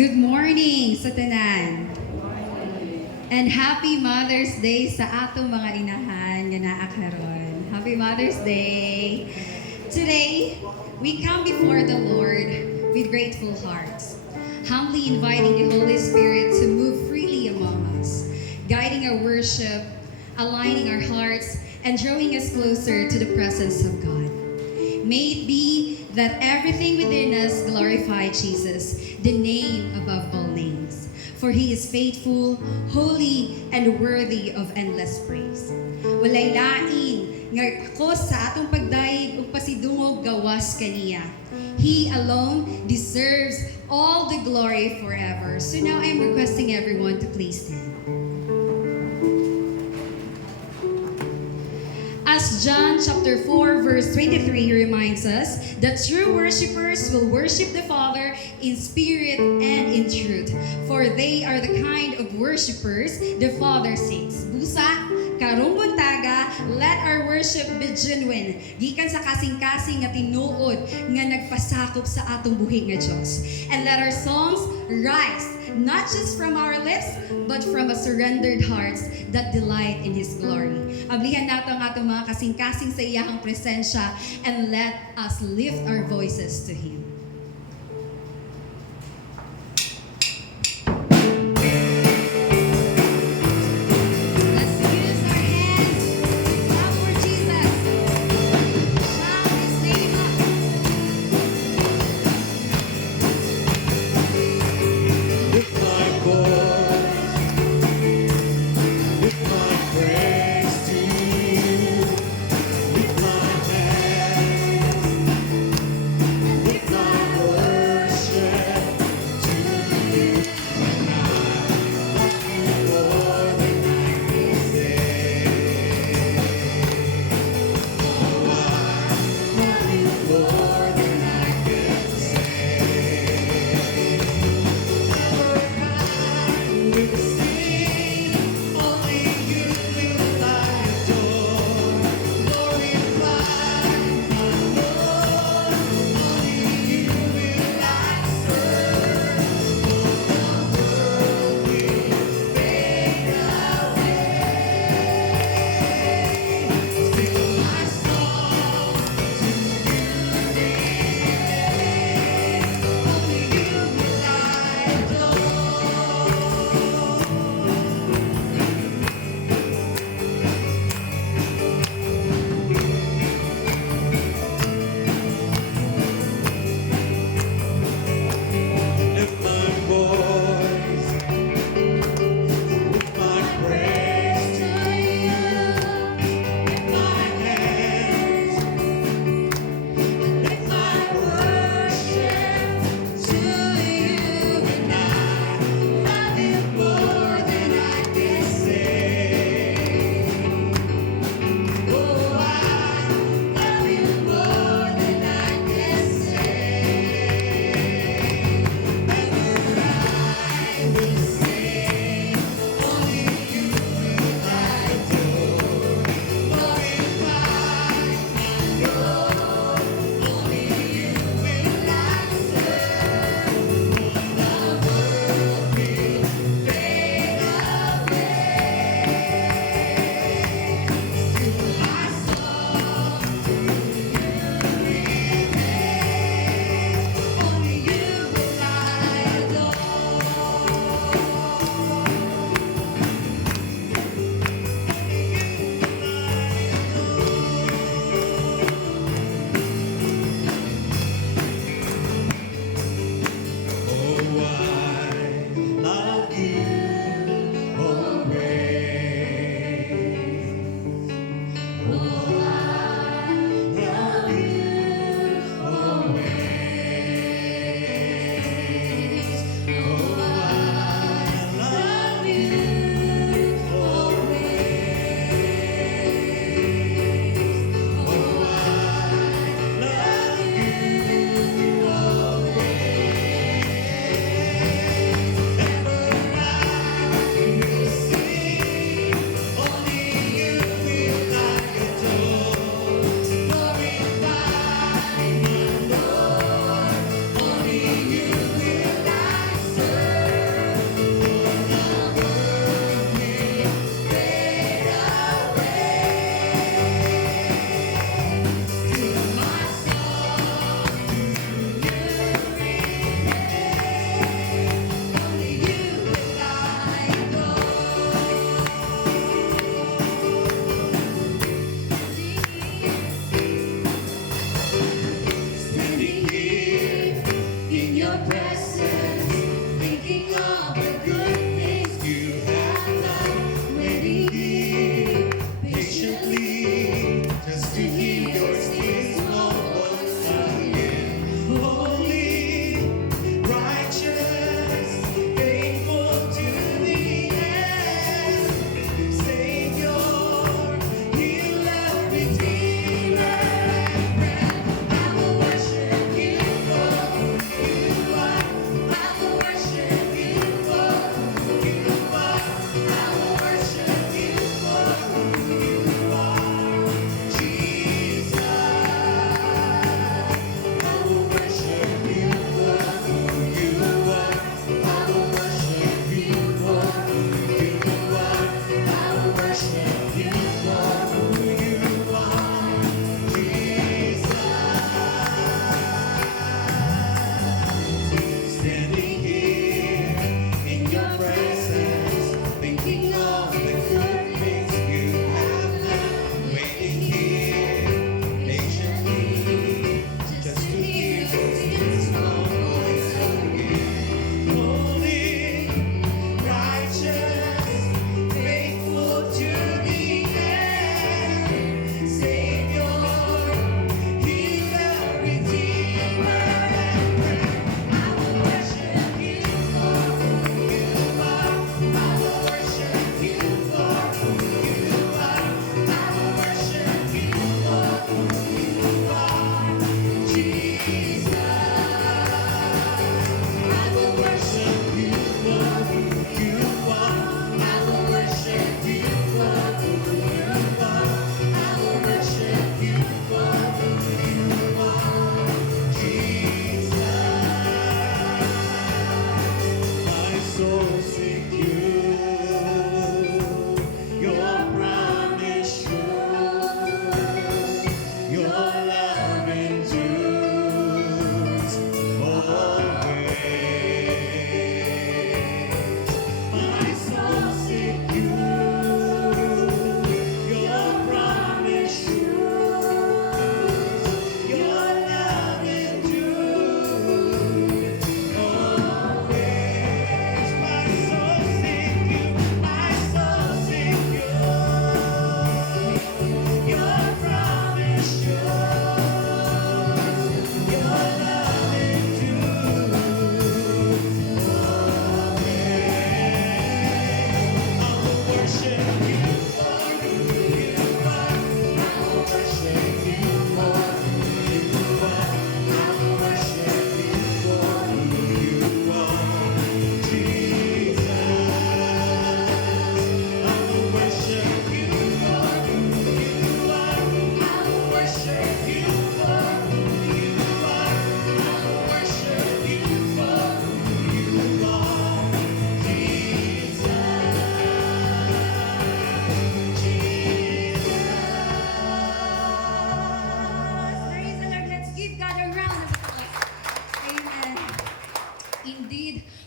Good morning sa tanan. And happy Mother's Day sa atong mga inahan nga naa karon. Happy Mother's Day. Today, we come before the Lord with grateful hearts, humbly inviting the Holy Spirit to move freely among us, guiding our worship, aligning our hearts, and drawing us closer to the presence of God. May it be that everything within us glorify Jesus, the name above all names. For He is faithful, holy, and worthy of endless praise. Walay lain nga ako sa atong pagdaig ug pasidungog gawas kaniya. He alone deserves all the glory forever. So now I'm requesting everyone to please stand. As John chapter 4 verse 23 reminds us that true worshipers will worship the Father in spirit and in truth, for they are the kind of worshipers the Father seeks. Busa, karong buntaga, let our worship be genuine, gikan sa kasing-kasing nga tinuod nga nagpasakop sa atong buhi nga Dios. And let our songs rise not just from our lips, but from a surrendered hearts that delight in His glory. Ablihan nato ang atong mga kasing-kasing sa iyahang presensya, and let us lift our voices to Him. Let's use our hands, clap for Jesus. Shout His name up. Lift my voice, lift my praise to You. Lift my hands, lift my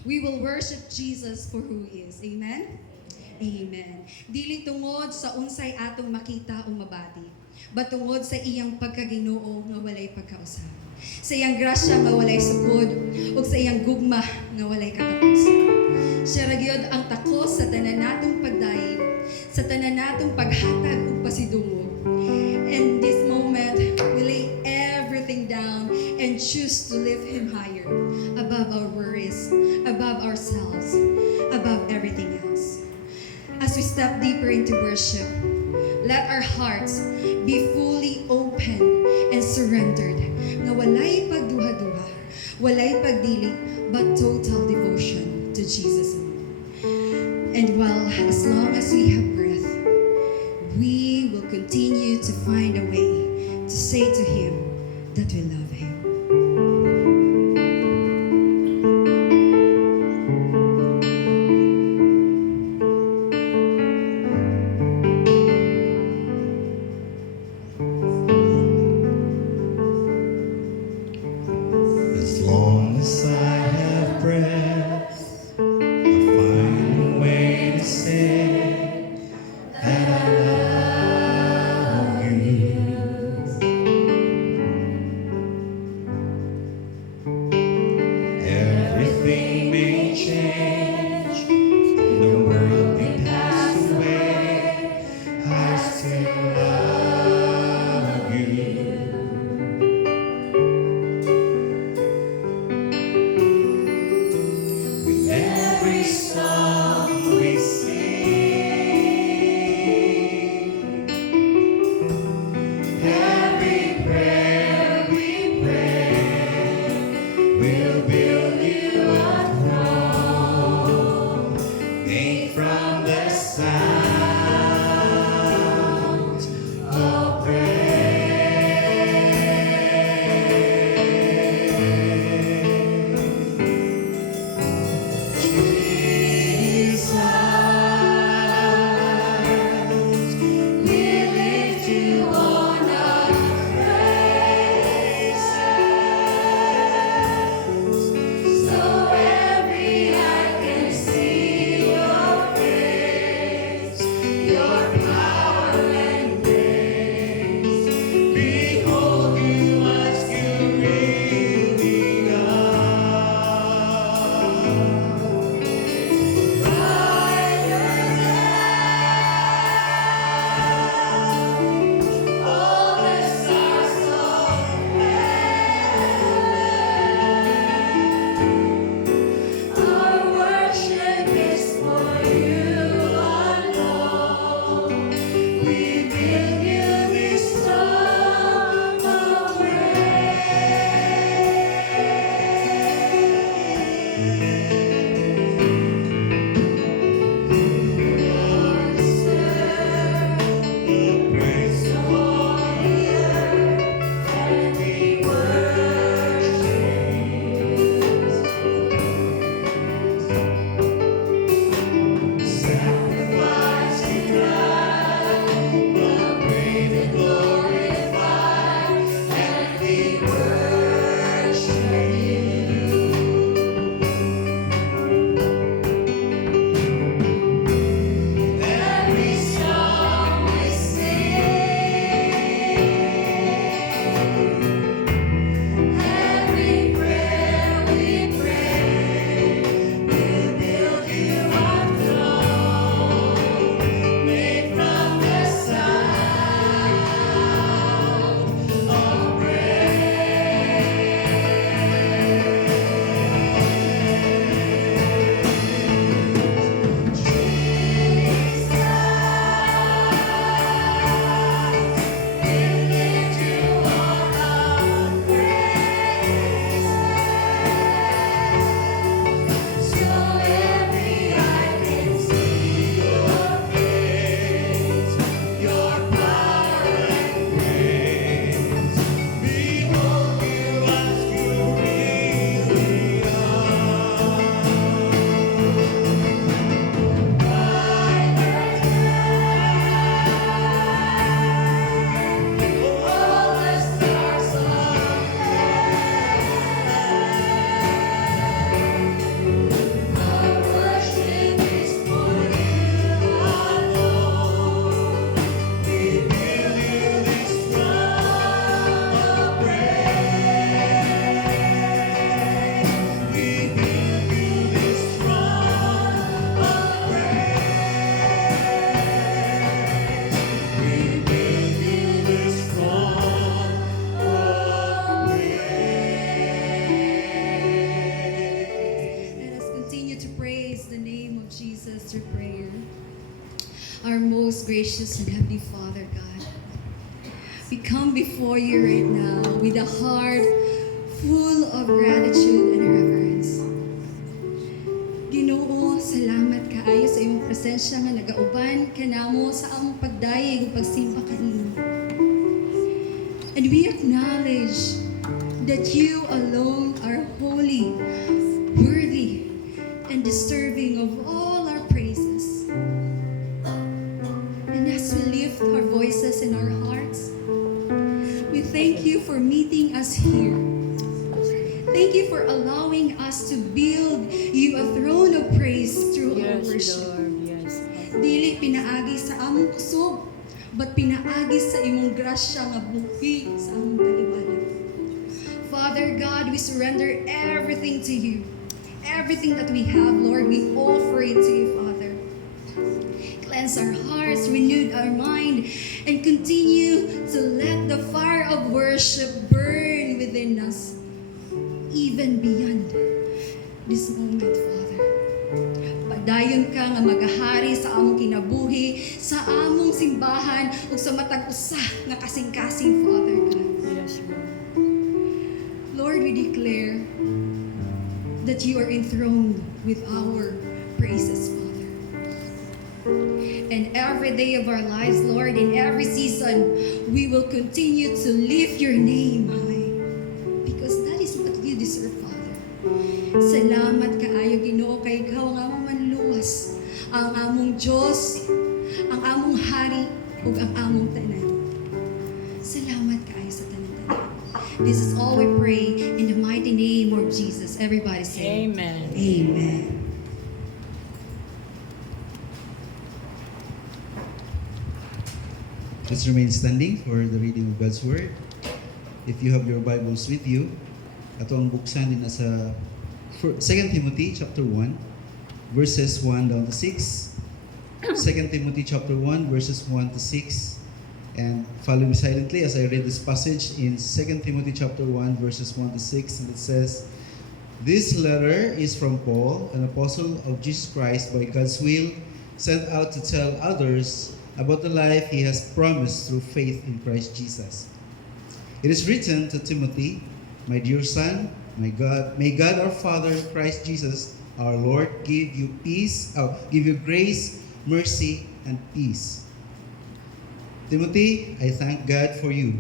We will worship Jesus for who He is. Amen? Amen. Dili tungod sa unsay atong makita o mabati, but tungod sa iyang pagkaginoo nga walay pagkausap. Sa iyang grasya nga walay sukod, ug sa iyang gugma nga walay katapusan. Siya ra gyud ang takos sa tanan natong pagdaig, sa tanan natong paghatag ug pasidungog. In this moment, we lay everything down and choose to lift Him higher, above our worries, above ourselves, above everything else. As we step deeper into worship, let our hearts be fully open and surrendered, na walay pagduha-duha, walay pagdili, but total devotion to Jesus alone. And while as long as we have breath, we will continue to find a way to say to Him that we love Him. As long as I have breath, I'll find a way to say that I love you. Everything may change, the world may pass away, I still love you. With every song we sing, every prayer we pray, we'll build you a throne made from the sounds of Jesus, we lift you on our praises. most gracious and heavenly Father, God, we come before you right now with a heart full of gratitude and reverence. Ginoo, salamat kaayo sa imong presensya nga nagauban kanamo sa among pagdayeg ug pagsimba kanimo. And we acknowledge that you alone are holy, worthy, and deserving of all our praises. And as we lift our voices and our hearts, we thank you for meeting us here. Thank you for allowing us to build you a throne of praise through our worship. Lord. Yes. Dili pinaagi sa among kusog, but pinaagi sa imong grasya nga buhi sa among paniwala. Father God, we surrender everything to you. Everything that we have, Lord, we offer it to you, Father. Cleanse our hearts, renew our mind, and continue to let the fire of worship burn within us, even beyond this moment, Father. Padayon ka nga magahari sa among kinabuhi, sa among simbahan, ug sa matag usa nga kasing-kasing, Father God. Yes, Lord. Lord, we declare that you are enthroned with our praises, Father. And every day of our lives, Lord, in every season, we will continue to lift your name high. Because that is what you deserve, Father. Salamat kaayo, Ginoo, kay ikaw ang among manluwas, ang among Diyos, ang among hari, ug ang among tanan. Salamat kaayo sa tanan-tanan. This is all we pray in the mighty name of Jesus. Everybody say, Amen. Amen. Let's remain standing for the reading of God's Word. If you have your Bibles with you, ato ang buksan din sa 2 Timothy chapter 1, verses 1 down to 6. 2 Timothy chapter 1, verses 1 to 6. And follow me silently as I read this passage in 2 Timothy chapter 1, verses 1 to 6. And it says, "This letter is from Paul, an apostle of Jesus Christ by God's will, sent out to tell others about the life he has promised through faith in Christ Jesus. It is written to Timothy, my dear son, may God our Father, Christ Jesus, our Lord, give you grace, mercy, and peace. Timothy, I thank God for you.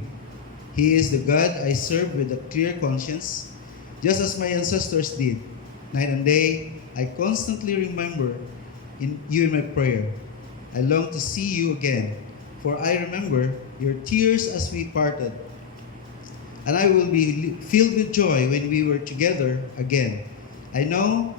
He is the God I serve with a clear conscience, just as my ancestors did. Night and day, I constantly remember you in my prayer. I long to see you again, for I remember your tears as we parted. And I will be filled with joy when we were together again. I know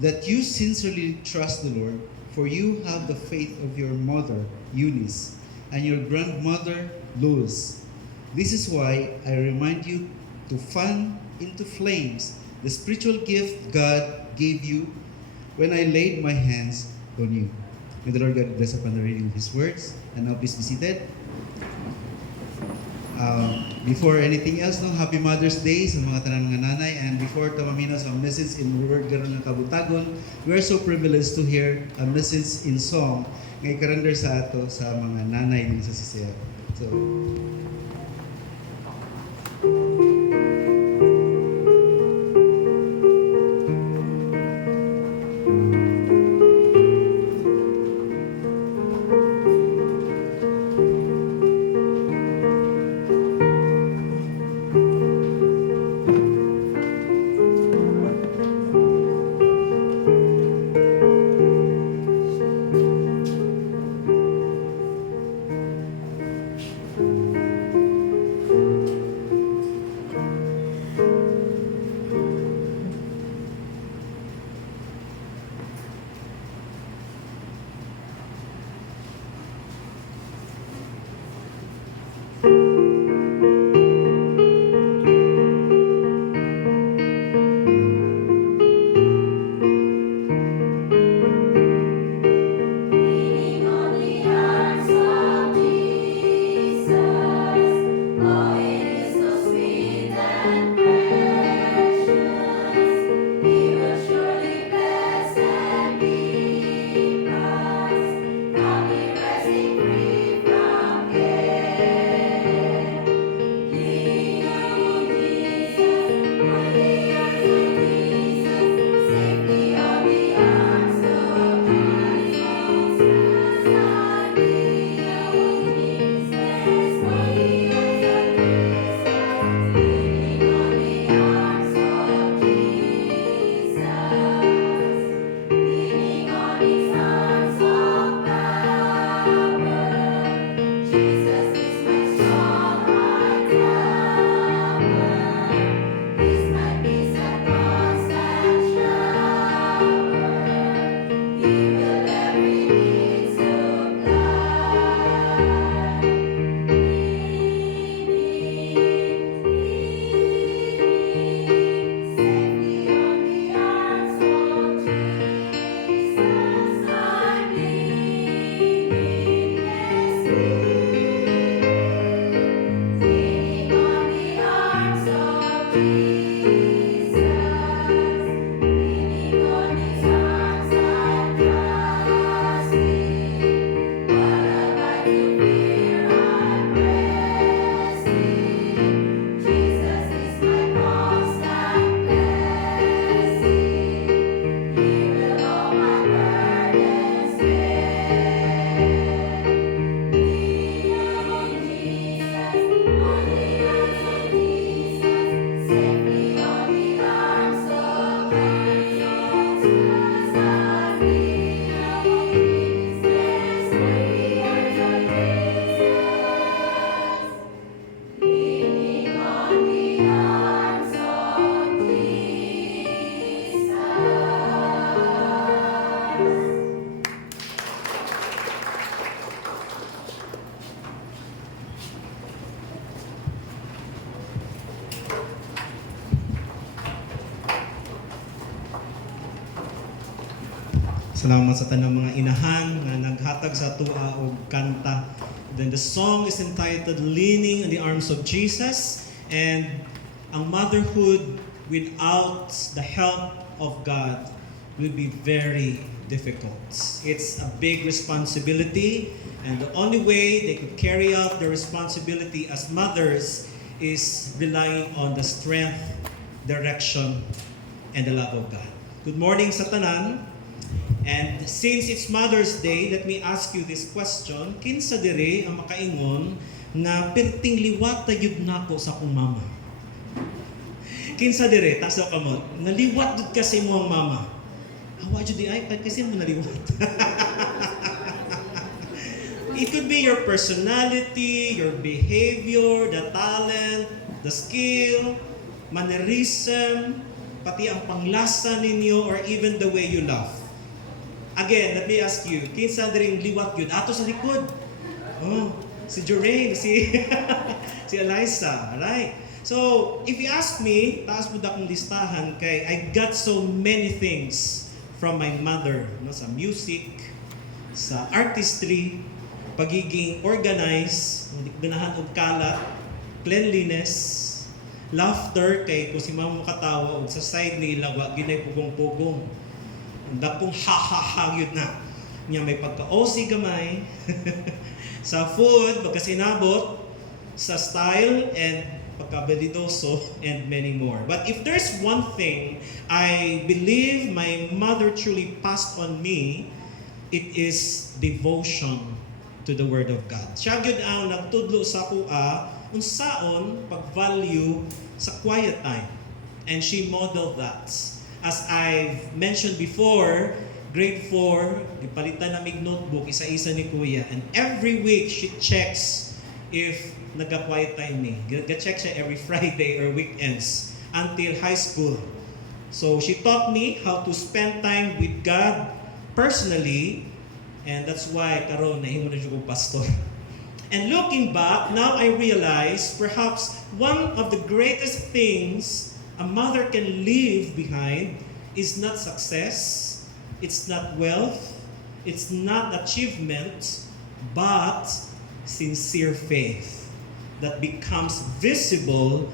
that you sincerely trust the Lord, for you have the faith of your mother, Eunice, and your grandmother, Lois. This is why I remind you to fan into flames the spiritual gift God gave you when I laid my hands on you." May the Lord God bless upon the reading of His words. And now please be seated. Before anything else, Happy Mother's Day sa mga tanan nga nanay. And before tamamino sa message in word garon nga kabutagon, we are so privileged to hear a message in song nga ikarender sa ato sa mga nanay din sa Sisiya. So, Salamat sa tanang mga inahan nga naghatag sa tua og kanta. Then the song is entitled Leaning in the Arms of Jesus, and ang motherhood without the help of God will be very difficult. It's a big responsibility, and the only way they could carry out their responsibility as mothers is relying on the strength, direction, and the love of God. Good morning sa tanan. And since it's Mother's Day, let me ask you this question. Kinsa dire ang makaingon nga perting liwat ta yun nako sa akong mama? Kinsa dire, taso kamot, naliwat jud kasi mo ang mama. Hawa jud di ay, kasi mo naliwat. It could be your personality, your behavior, the talent, the skill, mannerism, pati ang panglasa ninyo, or even the way you laugh. Again, let me ask you, kinsa diring liwat yun? Ato sa likod. Oh, si Joraine, si si Eliza, right? So, if you ask me, taas mo da kong listahan kay I got so many things from my mother, no, sa music, sa artistry, pagiging organized, ganahan og kalat, cleanliness, laughter kay kung si mama makatawa og sa side nila wa ginay pugong-pugong. Dakong ha-ha-ha yun na. Niya may pagka-OC gamay. Sa food, pagkasinabot, sa style, and pagka-belidoso, and many more. But if there's one thing I believe my mother truly passed on me, it is devotion to the Word of God. Siya gyud ang nagtudlo sa kuha unsaon pag-value sa quiet time. And she modeled that. As I've mentioned before, grade 4, ipalitan namig notebook, isa-isa ni Kuya. And every week, she checks if nagka-quiet time ni. Ga-check siya every Friday or weekends until high school. So she taught me how to spend time with God personally, and that's why karon nahimo na siya kong pastor. And looking back, now I realize perhaps one of the greatest things a mother can leave behind is not success, it's not wealth, it's not achievement, but sincere faith that becomes visible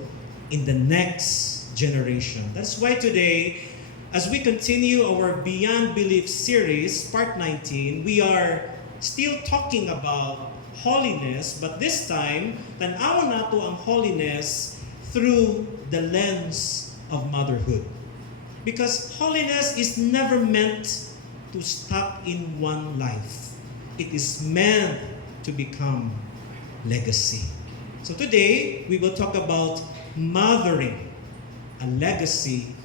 in the next generation. That's why today, as we continue our Beyond Belief series, part 19, we are still talking about holiness, but this time, tan-awan nato ang holiness through the lens of motherhood. Because holiness is never meant to stop in one life. It is meant to become legacy. So today, we will talk about mothering, a legacy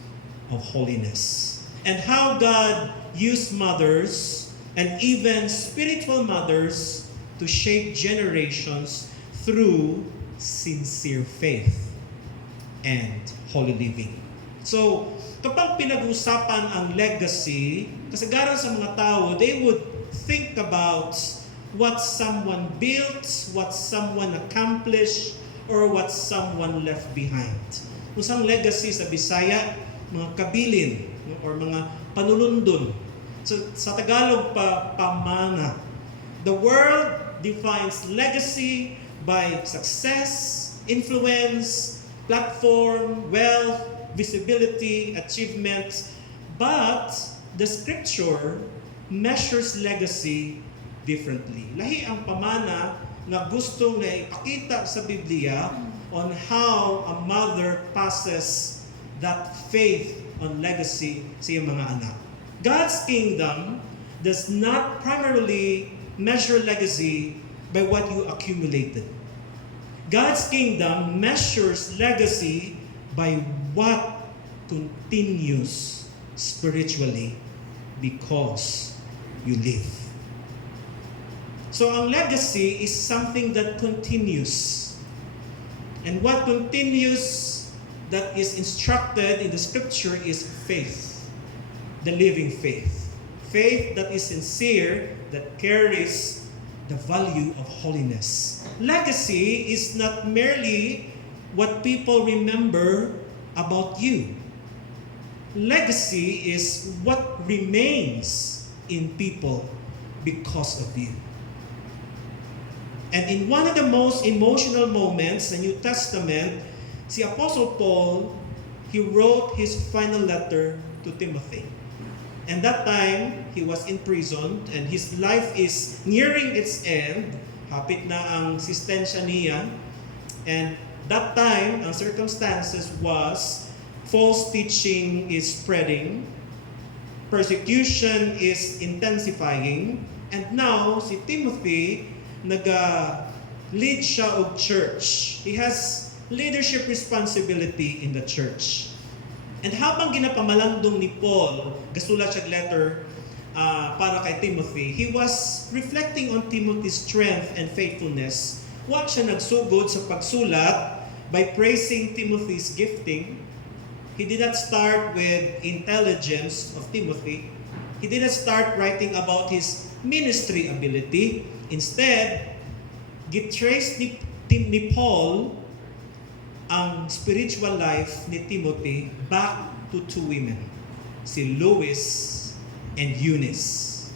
of holiness. And how God used mothers and even spiritual mothers to shape generations through sincere faith and holy living. So, kapag pinag-usapan ang legacy, kasagaran sa mga tao, they would think about what someone built, what someone accomplished, or what someone left behind. Usang legacy sa Bisaya, mga kabilin, or mga panulundon. So, sa Tagalog, pamana. The world defines legacy by success, influence, platform, wealth, visibility, achievements. But the scripture measures legacy differently. Lahi ang pamana na gustong na ipakita sa Biblia on how a mother passes that faith on legacy sa iyang mga anak. God's kingdom does not primarily measure legacy by what you accumulated. God's kingdom measures legacy by what continues spiritually because you live. So ang legacy is something that continues. And what continues that is instructed in the scripture is faith, the living faith. Faith that is sincere, that carries the value of holiness. Legacy is not merely what people remember about you. Legacy is what remains in people because of you. And in one of the most emotional moments in the New Testament, si Apostle Paul, he wrote his final letter to Timothy. And that time, he was in prison and his life is nearing its end. Hapit na ang sistensya niya. And that time, ang circumstances was false teaching is spreading, persecution is intensifying, and now si Timothy nag-lead siya og church. He has leadership responsibility in the church. And habang ginapamalandong ni Paul, gasulat siya letter para kay Timothy, he was reflecting on Timothy's strength and faithfulness. Wa siya nagsugod sa pagsulat by praising Timothy's gifting. He did not start with intelligence of Timothy. He did not start writing about his ministry ability. Instead, gitrace ni Paul ang spiritual life ni Timothy back to two women, si Lois and Eunice.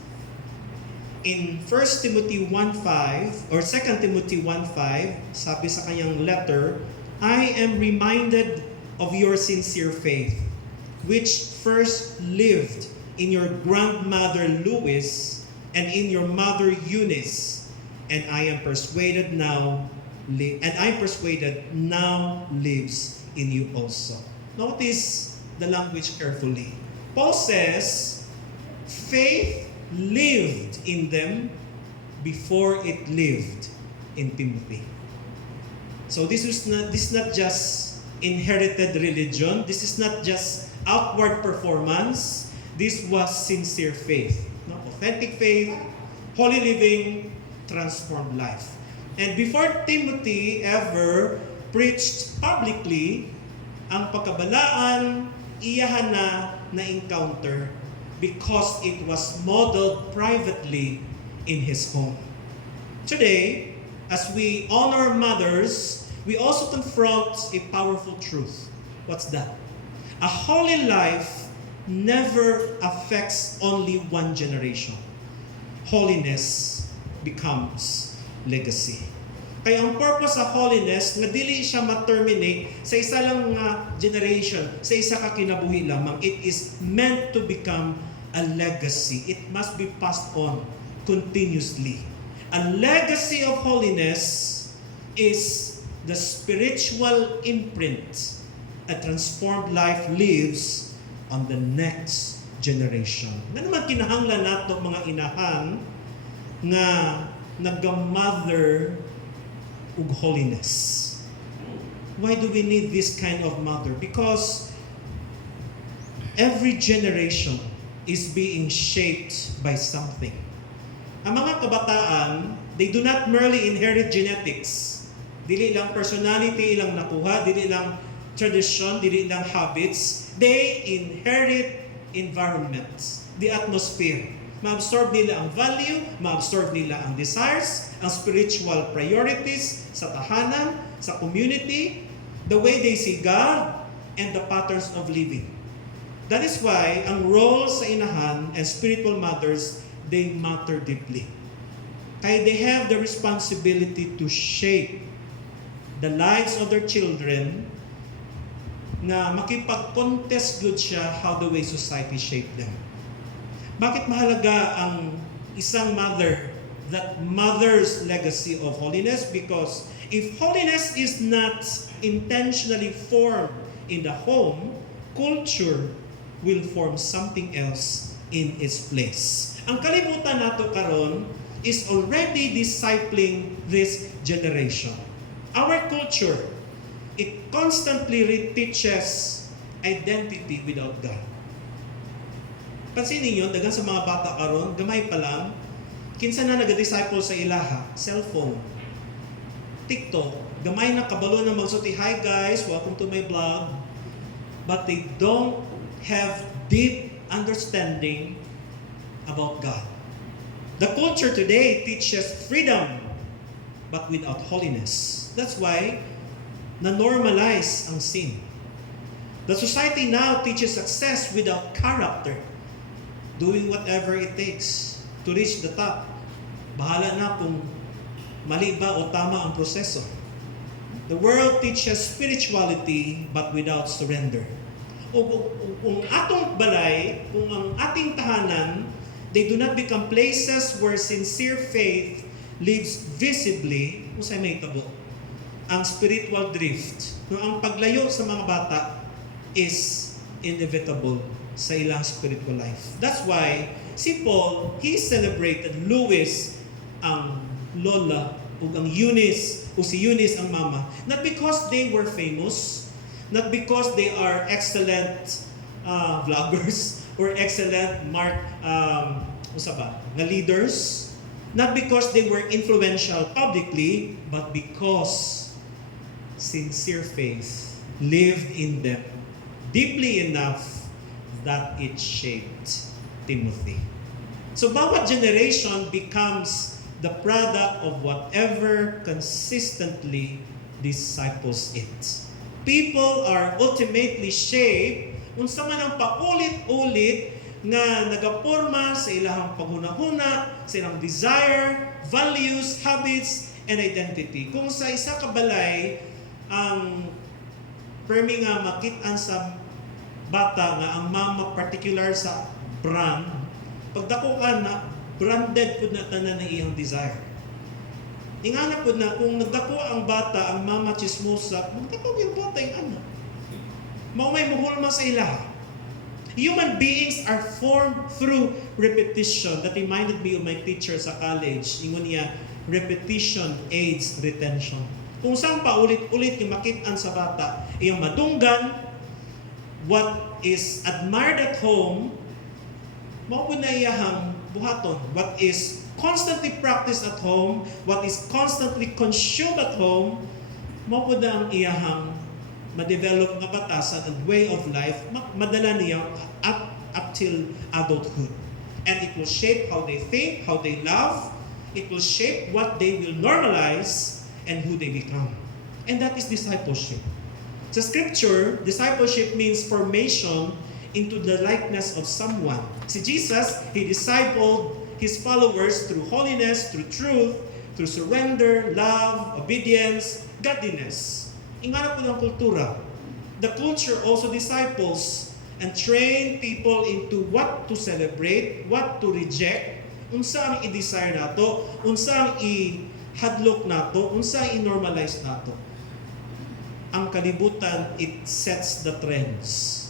In 1 Timothy 1:5 or 2 Timothy 1:5, sabi sa kanyang letter, I am reminded of your sincere faith, which first lived in your grandmother Lois and in your mother Eunice, and I am persuaded now lives in you also. Notice the language carefully. Paul says, faith lived in them before it lived in Timothy. So this is not just inherited religion. This is not just outward performance. This was sincere faith. No? Authentic faith, holy living, transformed life. And before Timothy ever preached publicly, ang pagkabalaan, iyahan na encounter because it was modeled privately in his home. Today, as we honor mothers, we also confront a powerful truth. What's that? A holy life never affects only one generation. Holiness becomes legacy. Kaya ang purpose sa holiness, nga dili siya ma-terminate sa isa lang nga generation, sa isa ka kinabuhi lamang. It is meant to become a legacy. It must be passed on continuously. A legacy of holiness is the spiritual imprint a transformed life lives on the next generation. Nga naman kinahanglan nato mga inahan nga nag-mother ug holiness. Why do we need this kind of mother? Because every generation is being shaped by something. Ang mga kabataan, they do not merely inherit genetics. Dili lang personality ilang nakuha, dili lang tradition, dili lang habits. They inherit environments, the atmosphere. Ma-absorb nila ang value, ma-absorb nila ang desires, ang spiritual priorities sa tahanan, sa community, the way they see God, and the patterns of living. That is why ang role sa inahan and spiritual mothers, they matter deeply. Kaya they have the responsibility to shape the lives of their children na makipag-contest good siya how the way society shaped them. Bakit mahalaga ang isang mother, that mother's legacy of holiness? Because if holiness is not intentionally formed in the home, culture will form something else in its place. Ang kalibutan nato karon is already discipling this generation. Our culture, it constantly reteaches identity without God. Pansinin nyo, dagan sa mga bata karon, gamay pa lang, kinsa na nag-disciple sa ilaha, cellphone, TikTok, gamay na kabalo na magsuti, hi guys, welcome to my blog. But they don't have deep understanding about God. The culture today teaches freedom, but without holiness. That's why na-normalize ang sin. The society now teaches success without character. doing whatever it takes to reach the top. Bahala na kung mali ba o tama ang proseso. The world teaches spirituality but without surrender. Kung atong balay, kung ang ating tahanan, they do not become places where sincere faith lives visibly, kung sa'yo may tabo, ang spiritual drift, no, ang paglayo sa mga bata is inevitable sa ilang spiritual life. That's why si Paul, he celebrated Louis, ang lola, ug ang Eunice, o si Eunice ang mama, not because they were famous, not because they are excellent vloggers or excellent nga leaders, not because they were influential publicly, but because sincere faith lived in them deeply enough that it shaped Timothy. So bawat generation becomes the product of whatever consistently disciples it. People are ultimately shaped unsa man ang paulit-ulit nga nagaporma sa ilahang paghunahuna, sa ilang desire, values, habits, and identity. Kung sa isa ka balay, ang permi nga makit-an sa bata nga ang mama particular sa brand, pagdakuan na branded pud na tanan na iyang desire. Ingana pud na kung nagdako ang bata ang mama chismosa, magdako yung bata yung ano. Mao may muhulma sa ilaha. Human beings are formed through repetition. That reminded me of my teacher sa college. Ingon niya, repetition aids retention. Kung saan pa ulit-ulit yung makit-an sa bata, iyang madunggan, what is admired at home, mao pud na iyahang buhaton. What is constantly practiced at home, what is constantly consumed at home, mao pud na ang iyahang ma-develop nga batasan and way of life, madala niya up till adulthood. And it will shape how they think, how they love, it will shape what they will normalize and who they become. And that is discipleship. Sa scripture, discipleship means formation into the likeness of someone. Si Jesus, He discipled His followers through holiness, through truth, through surrender, love, obedience, godliness. Ingana po ng kultura. The culture also disciples and train people into what to celebrate, what to reject, unsa ang i-desire nato, unsa ang i-hadlok nato, unsa ang i-normalize nato. Ang kalibutan, it sets the trends.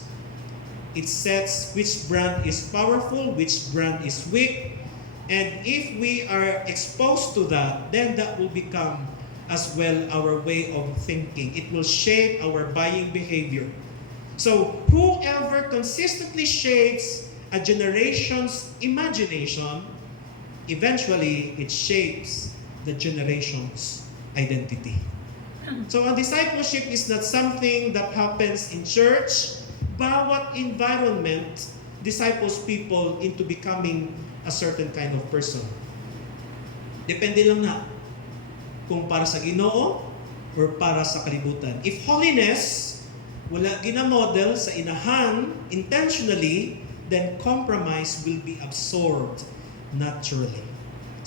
It sets which brand is powerful, which brand is weak, and if we are exposed to that, then that will become as well our way of thinking. It will shape our buying behavior. So, whoever consistently shapes a generation's imagination, eventually it shapes the generation's identity. So, a discipleship is not something that happens in church. Bawat environment disciples people into becoming a certain kind of person. Depende lang na kung para sa Ginoo or para sa kalibutan. If holiness wala ginamodel sa inahan intentionally, then compromise will be absorbed naturally.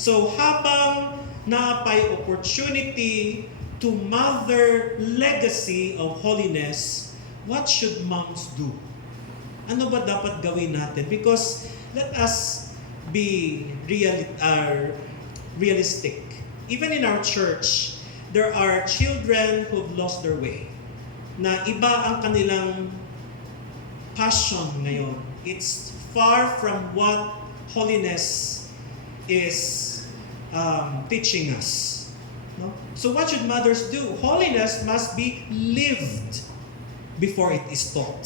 So habang naapay opportunity to mother legacy of holiness, what should moms do? Ano ba dapat gawin natin? Because let us be realistic. Even in our church, there are children who've lost their way. Na iba ang kanilang passion ngayon. It's far from what holiness is teaching us. No? So what should mothers do? Holiness must be lived before it is taught.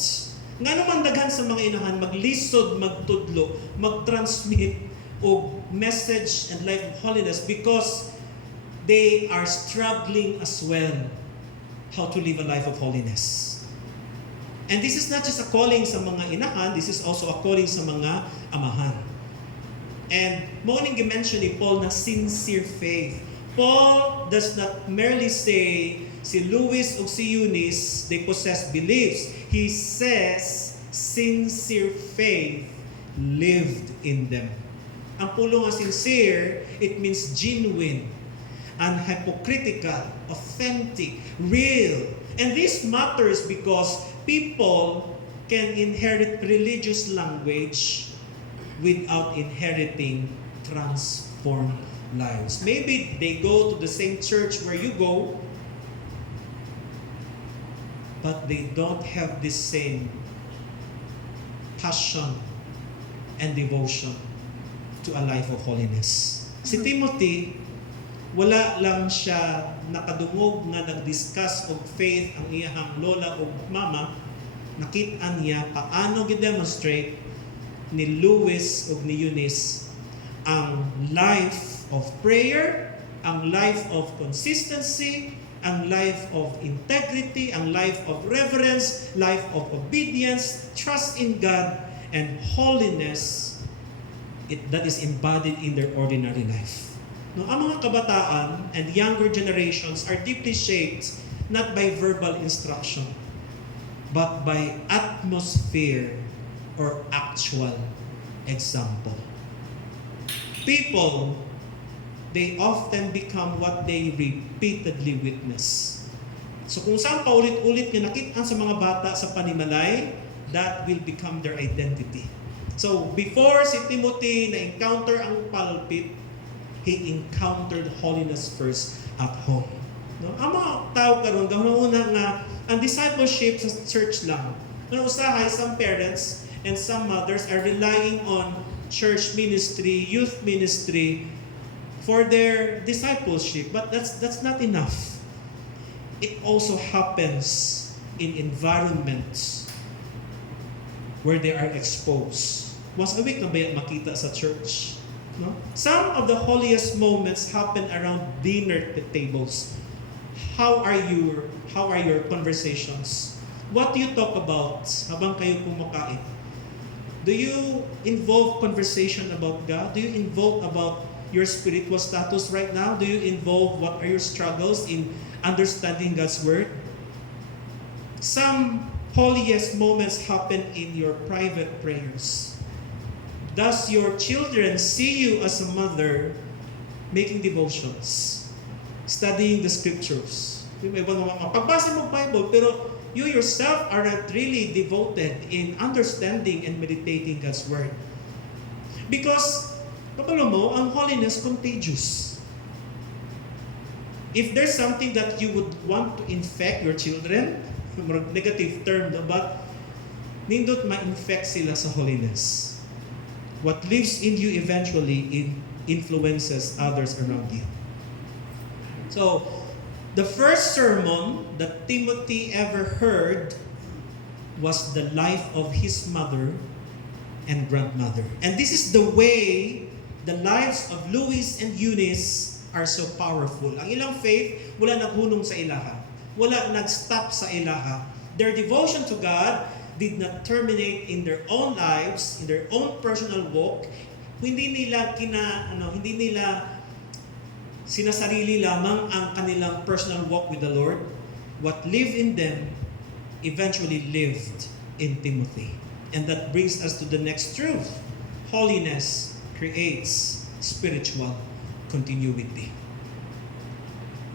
Nga naman daghan sa mga inahan, maglisod, magtudlo, mag-transmit o message and life of holiness because they are struggling as well how to live a life of holiness. And this is not just a calling sa mga inahan, this is also a calling sa mga amahan. And mo ning gi-mention ni Paul na sincere faith. Paul does not merely say si Louis o si Eunice, they possess beliefs. He says sincere faith lived in them. Ang pulong nga sincere, it means genuine, unhypocritical, authentic, real. And this matters because people can inherit religious language without inheriting transformed lives. Maybe they go to the same church where you go, but they don't have the same passion and devotion to a life of holiness. Si Timothy, wala lang siya nakadungog nga nag-discuss og faith ang iyahang lola o mama, nakita niya paano gi-demonstrate ni Louis o ni Eunice ang life of prayer, ang life of consistency, ang life of integrity, ang life of reverence, life of obedience, trust in God, and holiness that is embodied in their ordinary life. No, ang mga kabataan and younger generations are deeply shaped not by verbal instruction, but by atmosphere or actual example. People, they often become what they repeatedly witness. So kung saan paulit-ulit nga nakita sa mga bata sa panimalay, that will become their identity. So before si Timothy na-encounter ang pulpit, he encountered holiness first at home. No? Ang mga tao karon gahuna nga ang discipleship sa church lang. Ano usahay, some parents and some mothers are relying on church ministry, youth ministry for their discipleship, but that's not enough. It also happens in environments where they are exposed. Once a week na ba yan makita sa church? No? Some of the holiest moments happen around dinner tables. How are your conversations? What do you talk about habang kayo kumakain? Do you involve conversation about God? Do you involve about your spiritual status right now? Do you involve what are your struggles in understanding God's Word? Some holiest moments happen in your private prayers. Does your children see you as a mother making devotions, studying the scriptures? May ibang pagbasa mo Bible, pero you yourself are not really devoted in understanding and meditating God's Word. Because, kapalo mo, ang holiness contagious. If there's something that you would want to infect your children, negative term, no, but nindot ma-infect sila sa holiness. What lives in you eventually influences others around you. So, the first sermon that Timothy ever heard was the life of his mother and grandmother. And this is the way the lives of Louis and Eunice are so powerful. Ang ilang faith, wala naghunong sa ilaha. Wala nag-stop sa ilaha. Their devotion to God did not terminate in their own lives, in their own personal walk. Hindi nila sinasarili lamang ang kanilang personal walk with the Lord. What lived in them eventually lived in Timothy. And that brings us to the next truth. Holiness creates spiritual continuity.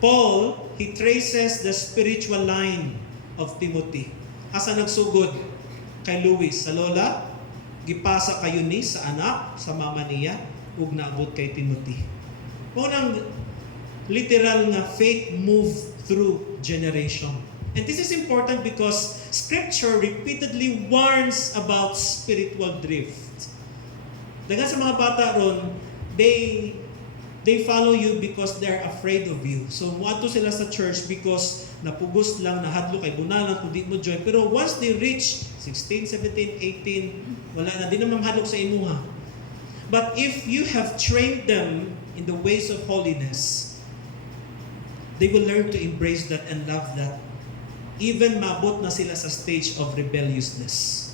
Paul, he traces the spiritual line of Timothy. Asa nagsugod kay Louis sa lola, gipasa kay Eunice sa anak, sa mama niya, ug naabot kay Timothy. Unang literal nga faith move through generation. And this is important because Scripture repeatedly warns about spiritual drift. Dagan sa mga bata ron, they follow you because they're afraid of you. So, muadto sila sa church because napugos lang, nahadlo kay bunalan kung di mo join. Pero once they reach 16, 17, 18, wala na, di na mamhadlok sa imuha. But if you have trained them in the ways of holiness, they will learn to embrace that and love that. Even mabot na sila sa stage of rebelliousness.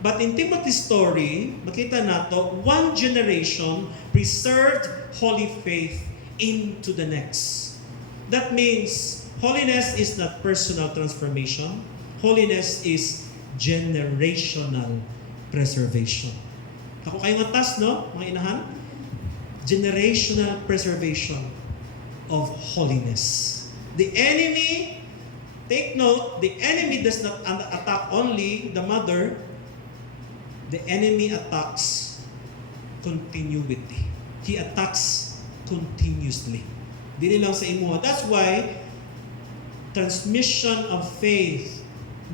But in Timothy's story, makita nato, one generation preserved holy faith into the next. That means holiness is not personal transformation. Holiness is generational preservation. Ako kayong atas, no, mga inahan? Generational preservation of holiness. The enemy, take note, the enemy does not attack only the mother, the enemy attacks continuity. He attacks continuously. Dili lang sa imo. That's why transmission of faith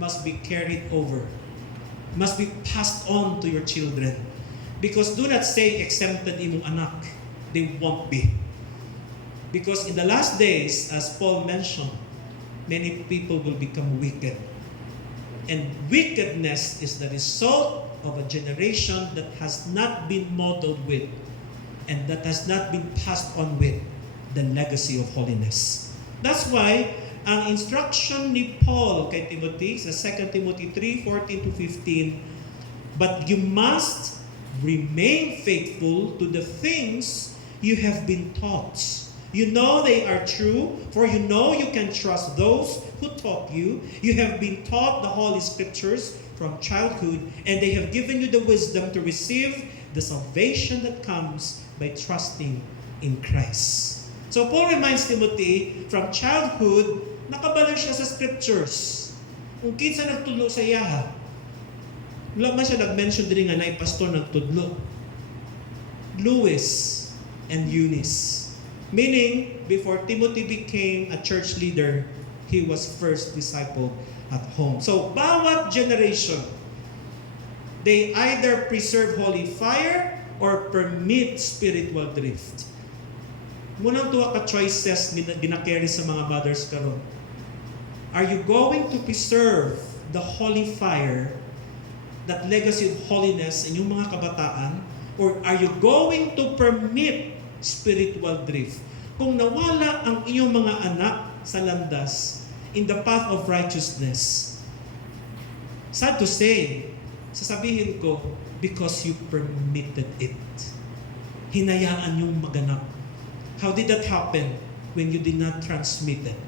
must be carried over, must be passed on to your children. Because do not say exempted imong anak. They won't be. Because in the last days, as Paul mentioned, many people will become wicked. And wickedness is the result of a generation that has not been modeled with and that has not been passed on with the legacy of holiness. That's why ang instruction ni Paul kay Timothy sa 2 Timothy 3:14-15, but you must remain faithful to the things you have been taught. You know they are true, for you know you can trust those who taught you. You have been taught the Holy Scriptures from childhood, and they have given you the wisdom to receive the salvation that comes by trusting in Christ. So Paul reminds Timothy, from childhood, nakabalo siya sa Scriptures. Kung kinsa nagtudlo sa iyaha, wala man siya nag-mention din nga na pastor nagtudlo. Louis and Eunice. Meaning, before Timothy became a church leader, he was first discipled at home. So, bawat generation, they either preserve holy fire or permit spiritual drift. Munang tuwa ka choices ginacarry sa mga mothers karon. Are you going to preserve the holy fire, that legacy of holiness in yung mga kabataan, or are you going to permit spiritual drift? Kung nawala ang iyong mga anak sa landas in the path of righteousness, sad to say, sasabihin ko, because you permitted it. Hinayaan yung maganap. How did that happen? When you did not transmit it.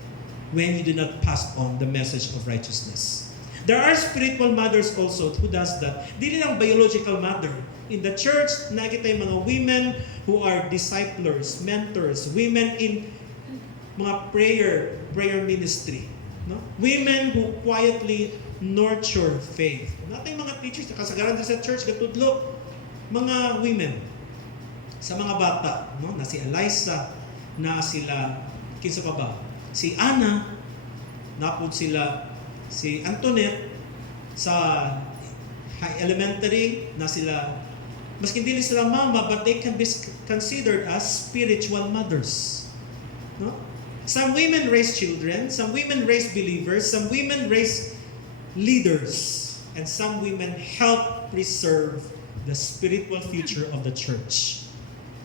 When you did not pass on the message of righteousness. There are spiritual mothers also who does that. Dili lang biological mother. In the church, nakita yung mga women who are disciplers, mentors, women in mga prayer ministry. No? Women who quietly nurture faith. Natin mga teachers, kasagaran din sa church, katudlo, mga women, sa mga bata, no? Na si Eliza, na sila, kinsa pa ba? Si Anna, napod sila, si Antoinette, sa high elementary, na sila, maski hindi sila mama, but they can be considered as spiritual mothers. No? Some women raise children, some women raise believers, some women raise leaders, and some women help preserve the spiritual future of the church.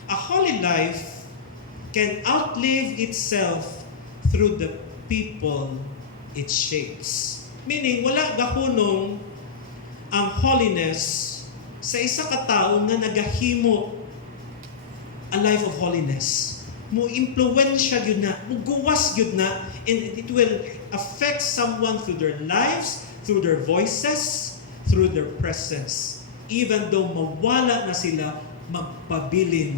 A holy life can outlive itself through the people it shapes. Meaning, wala gahunong ang holiness sa isa ka tao nga nagahimo a life of holiness. Mo impluwensya yun na, mo guwas yun na, and it will affect someone through their lives, through their voices, through their presence. Even though mawala na sila, magpabilin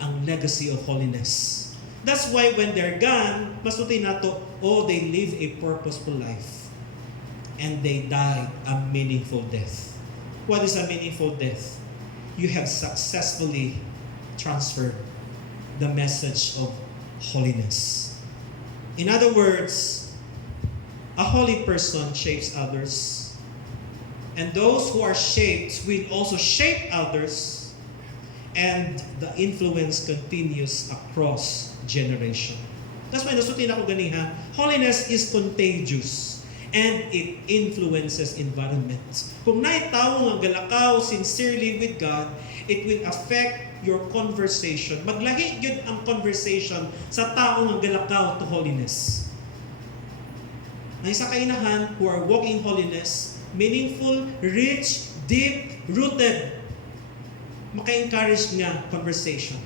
ang legacy of holiness. That's why when they're gone, masuti nato, oh, they live a purposeful life. And they died a meaningful death. What is a meaningful death? You have successfully transferred the message of holiness. In other words, a holy person shapes others. And those who are shaped will also shape others. And the influence continues across generation. That's why nasutin ako ganiha, holiness is contagious. And it influences environment. Kung naitaw nga galakaw sincerely with God, it will affect your conversation. Maglahi yun ang conversation sa tao nga galakaw to holiness. Ang isa kainahan who are walking holiness, meaningful, rich, deep, rooted, maka-encourage nga conversation.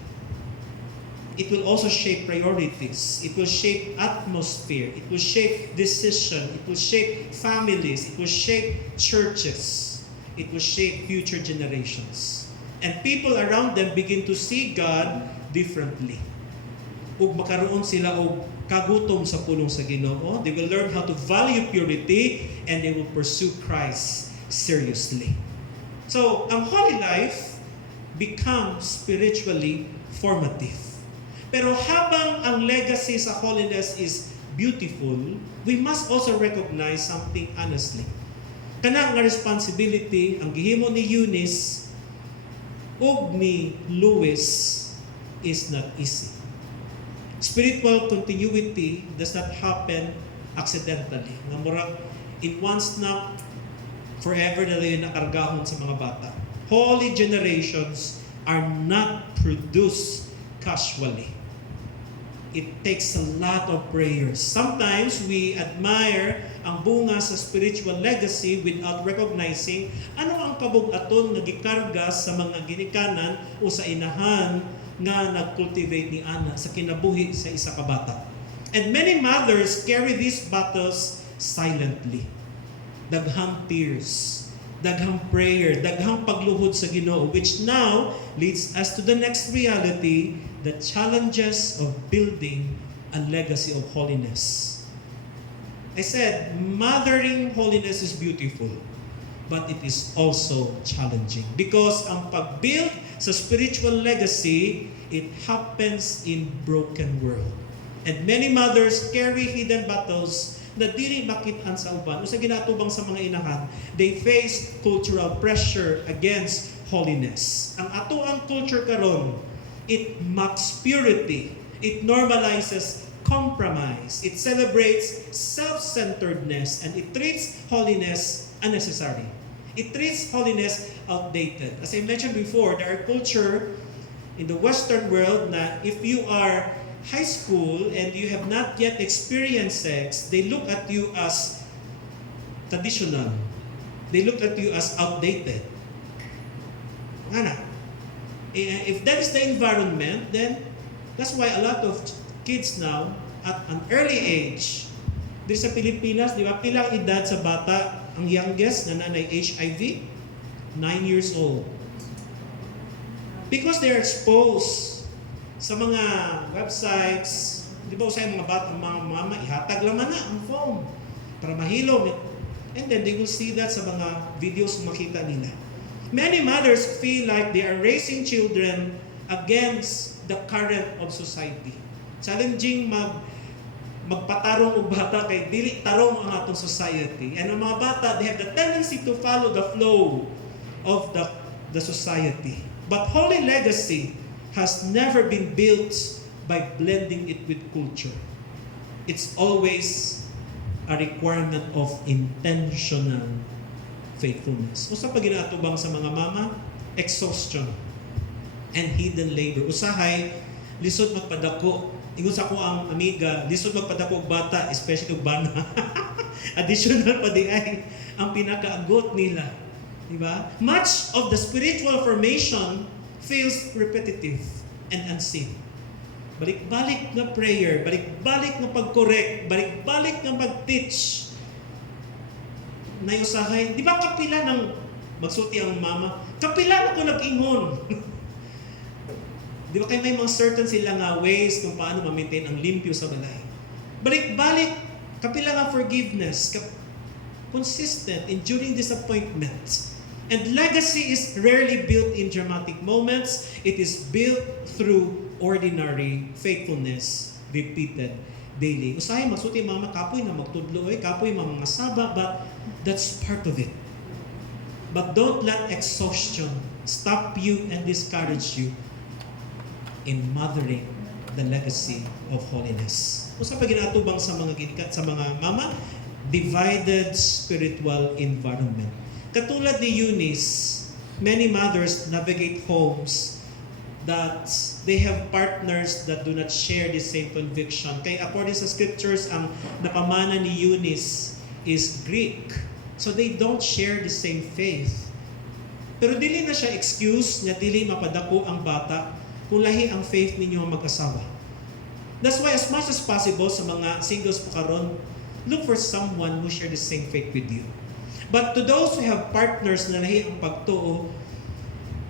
It will also shape priorities. It will shape atmosphere. It will shape decision. It will shape families. It will shape churches. It will shape future generations. And people around them begin to see God differently. Ug makaroon sila og kagutom sa pulong sa Ginoo. They will learn how to value purity and they will pursue Christ seriously. So, ang holy life becomes spiritually formative. Pero habang ang legacy sa holiness is beautiful, we must also recognize something honestly. Kana nga responsibility ang gihimo ni Eunice ug ni Louis is not easy. Spiritual continuity does not happen accidentally. Nga murag in one snap, forever na lang nakargahon sa mga bata. Holy generations are not produced casually. It takes a lot of prayers. Sometimes we admire ang bunga sa spiritual legacy without recognizing ano ang kabug-aton nga gikarga sa mga ginikanan o sa inahan nga nag-cultivate ni Ana sa kinabuhi sa isa ka bata. And many mothers carry these battles silently. Daghang tears, daghang prayer, daghang pagluhod sa Ginoo, which now leads us to the next reality, the challenges of building a legacy of holiness. I said, mothering holiness is beautiful, but it is also challenging. Because ang pag-build sa spiritual legacy, it happens in broken world. And many mothers carry hidden battles na dili makitaan sa uban. O sa ginatubang sa mga inahan, they face cultural pressure against holiness. Ang ato ang culture karon, it mocks purity. It normalizes compromise. It celebrates self-centeredness and it treats holiness unnecessary. It treats holiness outdated. As I mentioned before, there are culture in the Western world na if you are high school and you have not yet experienced sex, they look at you as traditional. They look at you as outdated. Ana, if that is the environment, then that's why a lot of kids now, at an early age, dito sa Pilipinas, di ba, pilang edad sa bata, ang youngest na nanay HIV, 9 years old. Because they are exposed sa mga websites, di ba usay mga bata, mga mama, ihatag laman na ang phone para mahilo. And then they will see that sa mga videos makita nila. Many mothers feel like they are raising children against the current of society. Challenging magpatarong og bata kay dili tarong ang atong society. And ang mga bata, they have the tendency to follow the flow of the society. But holy legacy has never been built by blending it with culture. It's always a requirement of intentional faithfulness. Usa pa ginatubang sa mga mama, exhaustion and hidden labor. Usahay, lisod magpadako. Ingon sa ko ang amiga, lisod magpadako og bata, especially og bana. Additional pa di ay ang pinakaagot nila. Diba? Much of the spiritual formation feels repetitive and unseen. Balik-balik na prayer, balik-balik na pag-correct, balik-balik na pag-teach. Nayusahay, di ba kapila ng magsulti ang mama? Kapila na ko nag-ingon. Di ba kayo may mga certain sila nga ways kung paano ma-maintain ang limpyo sa balay. Balik-balik, kapila nga forgiveness, consistent, enduring disappointment. And legacy is rarely built in dramatic moments. It is built through ordinary faithfulness, repeated daily. Usahay, magsulti mama, kapoy na magtudlo, kapoy mga saba, but that's part of it. But don't let exhaustion stop you and discourage you in mothering the legacy of holiness. Usa pa ginatubang sa mga ginikat sa mga mama, divided spiritual environment. Katulad ni Eunice, many mothers navigate homes that they have partners that do not share the same conviction. Kaya according sa scriptures, ang napamana ni Eunice is Greek. So they don't share the same faith. Pero dili na siya excuse na dili mapadako ang bata kung lahi ang faith ninyo mag-asawa. That's why as much as possible sa mga singles po karon, look for someone who share the same faith with you. But to those who have partners na lahi ang pagtuo,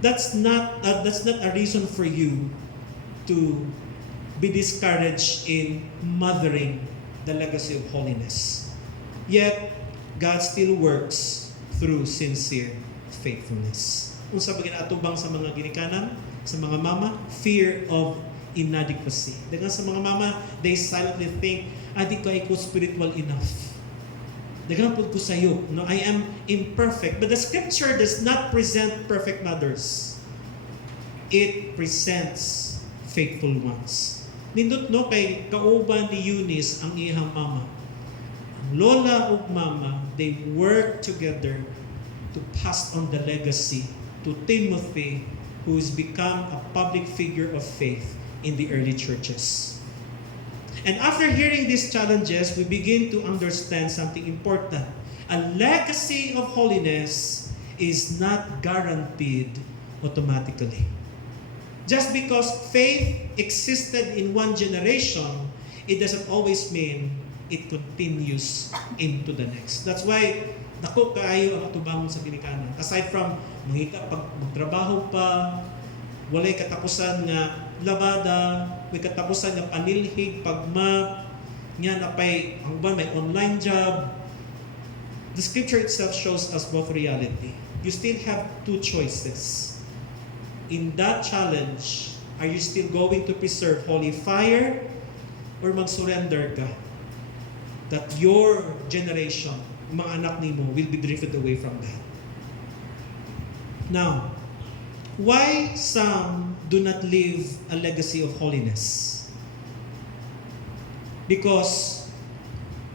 that's not a reason for you to be discouraged in mothering the legacy of holiness. Yet, God still works through sincere faithfulness. Unsa ba ginatubang sa mga ginikanan, sa mga mama? Fear of inadequacy. Dagan sa mga mama, they silently think, di ko ay ko spiritual enough. Dagan po ko sayo, no, I am imperfect. But the scripture does not present perfect mothers. It presents faithful ones. Nindot no kay kauban ni Eunice ang iyang mama. Ang lola ug mama, they work together to pass on the legacy to Timothy, who has become a public figure of faith in the early churches. And after hearing these challenges, we begin to understand something important. A legacy of holiness is not guaranteed automatically. Just because faith existed in one generation, it doesn't always mean it continues into the next. That's why dako kaayo ang atubangon sa ginikanan. Aside from mangita pag magtrabaho pa, walay katapusan nga labada, may katapusan nga panilhig, pagmap, nga napay ang uban may online job. The scripture itself shows us both reality. You still have two choices. In that challenge, are you still going to preserve holy fire or mag-surrender ka? That your generation, mga anak nimo, will be drifted away from that. Now, why some do not leave a legacy of holiness? Because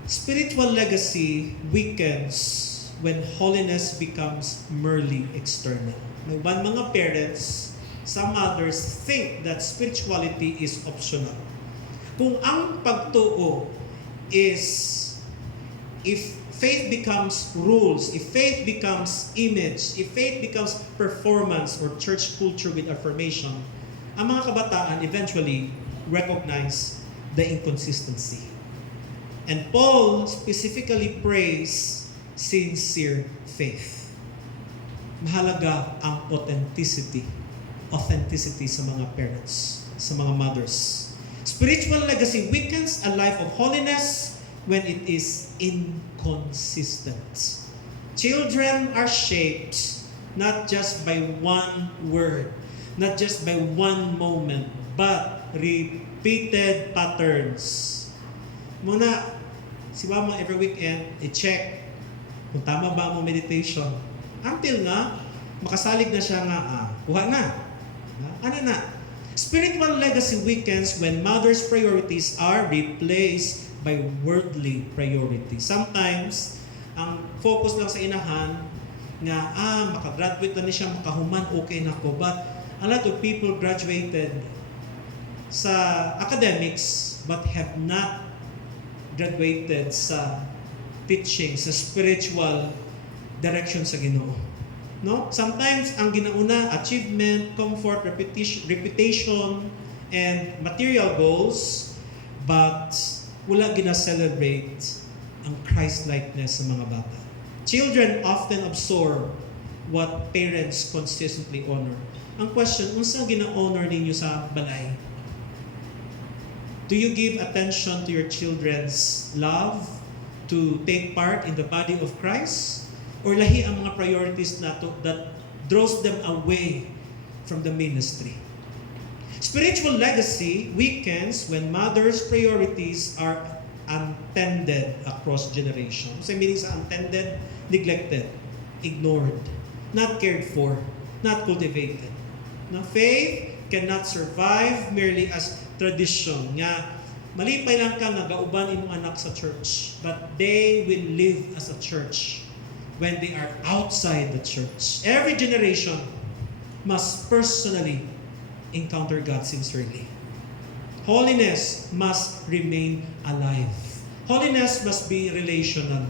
spiritual legacy weakens when holiness becomes merely external. May mga parents, some mothers think that spirituality is optional. Kung ang pagtuo is, if faith becomes rules, if faith becomes image, if faith becomes performance or church culture with affirmation, ang mga kabataan eventually recognize the inconsistency. And Paul specifically prays sincere faith. Mahalaga ang authenticity sa mga parents, sa mga mothers. Spiritual legacy weakens a life of holiness when it is inconsistent. Children are shaped not just by one word, not just by one moment, but repeated patterns. Muna, si mama every weekend, i-check kung tama ba ang meditation. Until nga, makasalig na siya nga, kuha na. Ano na? Spiritual legacy weakens when mother's priorities are replaced by worldly priorities. Sometimes, ang focus lang sa inahan, nga, makagraduate na niya, makahuman, okay na ko. But a lot of people graduated sa academics but have not graduated sa teaching, sa spiritual direction sa Ginoo. No? Sometimes ang ginauna, achievement, comfort, reputation, and material goals, but wala gina-celebrate ang Christ-likeness sa mga bata. Children often absorb what parents consistently honor. Ang question, unsa gina-honor ninyo sa balay? Do you give attention to your children's love to take part in the body of Christ? Or lahi ang mga priorities nato that draws them away from the ministry? Spiritual legacy weakens when mothers' priorities are untended across generations. Meaning sa untended, neglected, ignored, not cared for, not cultivated. Now, faith cannot survive merely as tradition. Nga, malipay lang ka nga gauban imong anak sa church, but they will live as a church when they are outside the church. Every generation must personally encounter God sincerely. Holiness must remain alive. Holiness must be relational.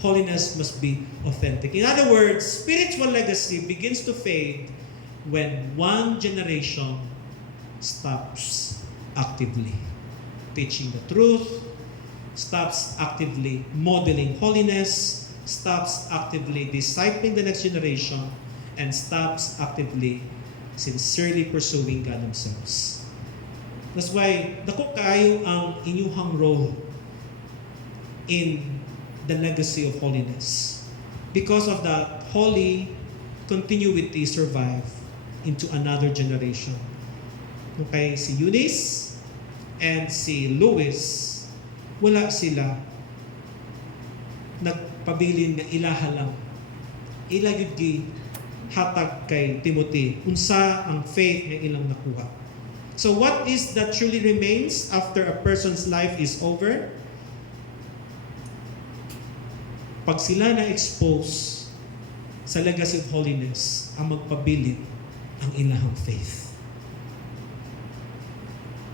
Holiness must be authentic. In other words, spiritual legacy begins to fade when one generation stops actively teaching the truth, stops actively modeling holiness, stops actively discipling the next generation, and stops actively sincerely pursuing God themselves. That's why, dako kayo ang inyuhang role in the legacy of holiness. Because of that, holy continuity survive into another generation. Okay, si Eunice and si Louis, wala sila nagpabilin nga ilaha lang. Ila gyud gi hatag kay Timothy unsa ang faith nga ilang nakuha. So what is that truly remains after a person's life is over? Pag sila na-expose sa legacy of holiness, ang magpabilin ang ilahang faith.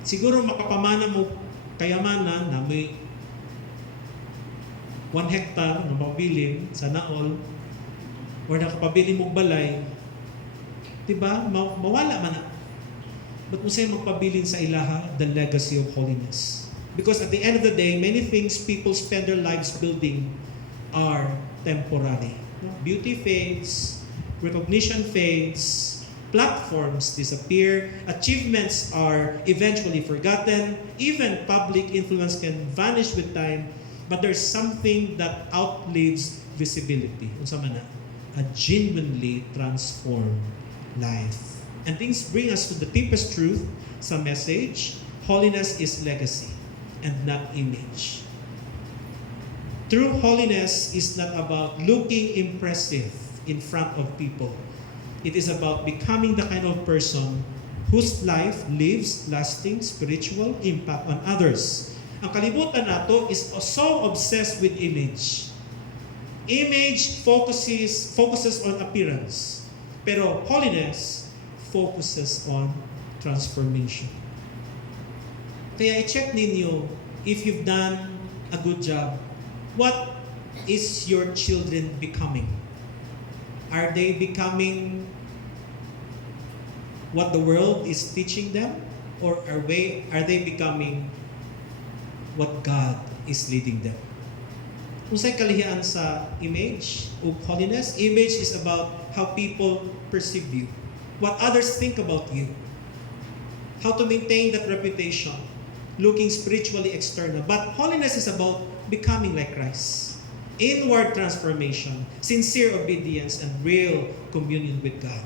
Siguro makapamana mo kayamanan na may 1 hectare na mabilin sa naol or nakapabilin mong balay, diba? Mawala man na. But mo sa'yo magpabilin sa ilaha the legacy of holiness. Because at the end of the day, many things people spend their lives building are temporary. Beauty fades, recognition fades, platforms disappear, achievements are eventually forgotten, even public influence can vanish with time, but there's something that outlives visibility. Unsa man na? A genuinely transformed life. And things bring us to the deepest truth sa message. Holiness is legacy and not image. True holiness is not about looking impressive in front of people. It is about becoming the kind of person whose life leaves lasting spiritual impact on others. Ang kalibutan nato is so obsessed with image. Image focuses on appearance. Pero holiness focuses on transformation. Kaya i-check ninyo if you've done a good job. What is your children becoming? Are they becoming what the world is teaching them? Or are they becoming what God is leading them? Kung sa'y kalihian sa image o holiness, image is about how people perceive you. What others think about you. How to maintain that reputation. Looking spiritually external. But holiness is about becoming like Christ. Inward transformation, sincere obedience, and real communion with God.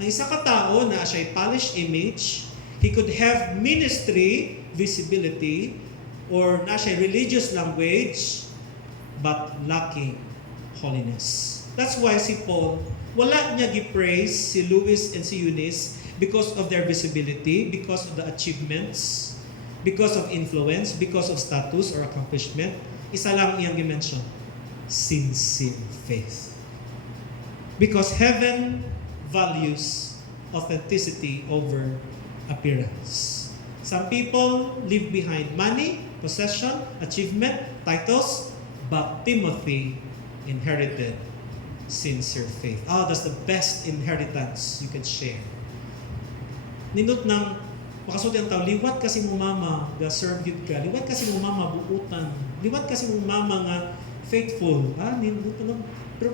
Ang isa ka tao na siya'y polished image, he could have ministry, visibility, or na siya'y religious language, but lacking holiness. That's why si Paul, wala niya gi-praise si Louis and si Eunice because of their visibility, because of the achievements, because of influence, because of status or accomplishment. Isa lang iyang gi-mention, sincere faith. Because heaven values authenticity over appearance. Some people leave behind money, possession, achievement, titles, but Timothy inherited sincere faith. That's the best inheritance you can share. Nindot ng makasulti ang tao, liwat kasi mo mama, ga-serve yun ka. Liwat kasi mo mama, buutan. Liwat kasi mo mama nga faithful. Nindot na. Pero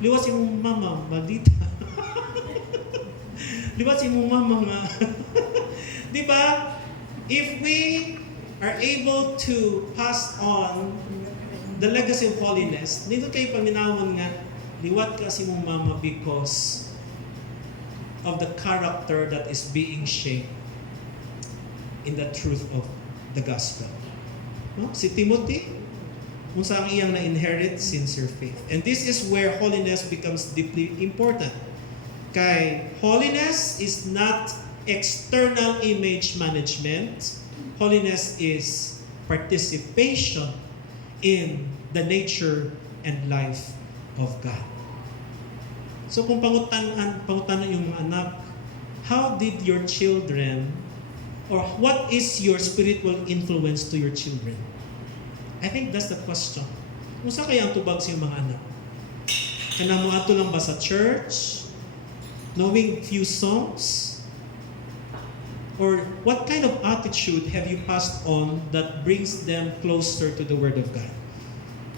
liwat si mo mama, maldita. Liwat si mo mama nga. Di ba? If we are able to pass on the legacy of holiness, nindot kayo paminawan nga, liwat kasi mo mama because of the character that is being shaped in the truth of the gospel. No? Si Timothy, kung saan iyang na-inherit sincere faith. And this is where holiness becomes deeply important. Kay holiness is not external image management. Holiness is participation in the nature and life of God. So kung pangutanan yung mga anak, how did your children, or what is your spiritual influence to your children? I think that's the question. Kung sa kaya ang tubag sa mga anak? Kanamo ato lang ba sa church? Knowing few songs? Or what kind of attitude have you passed on that brings them closer to the Word of God?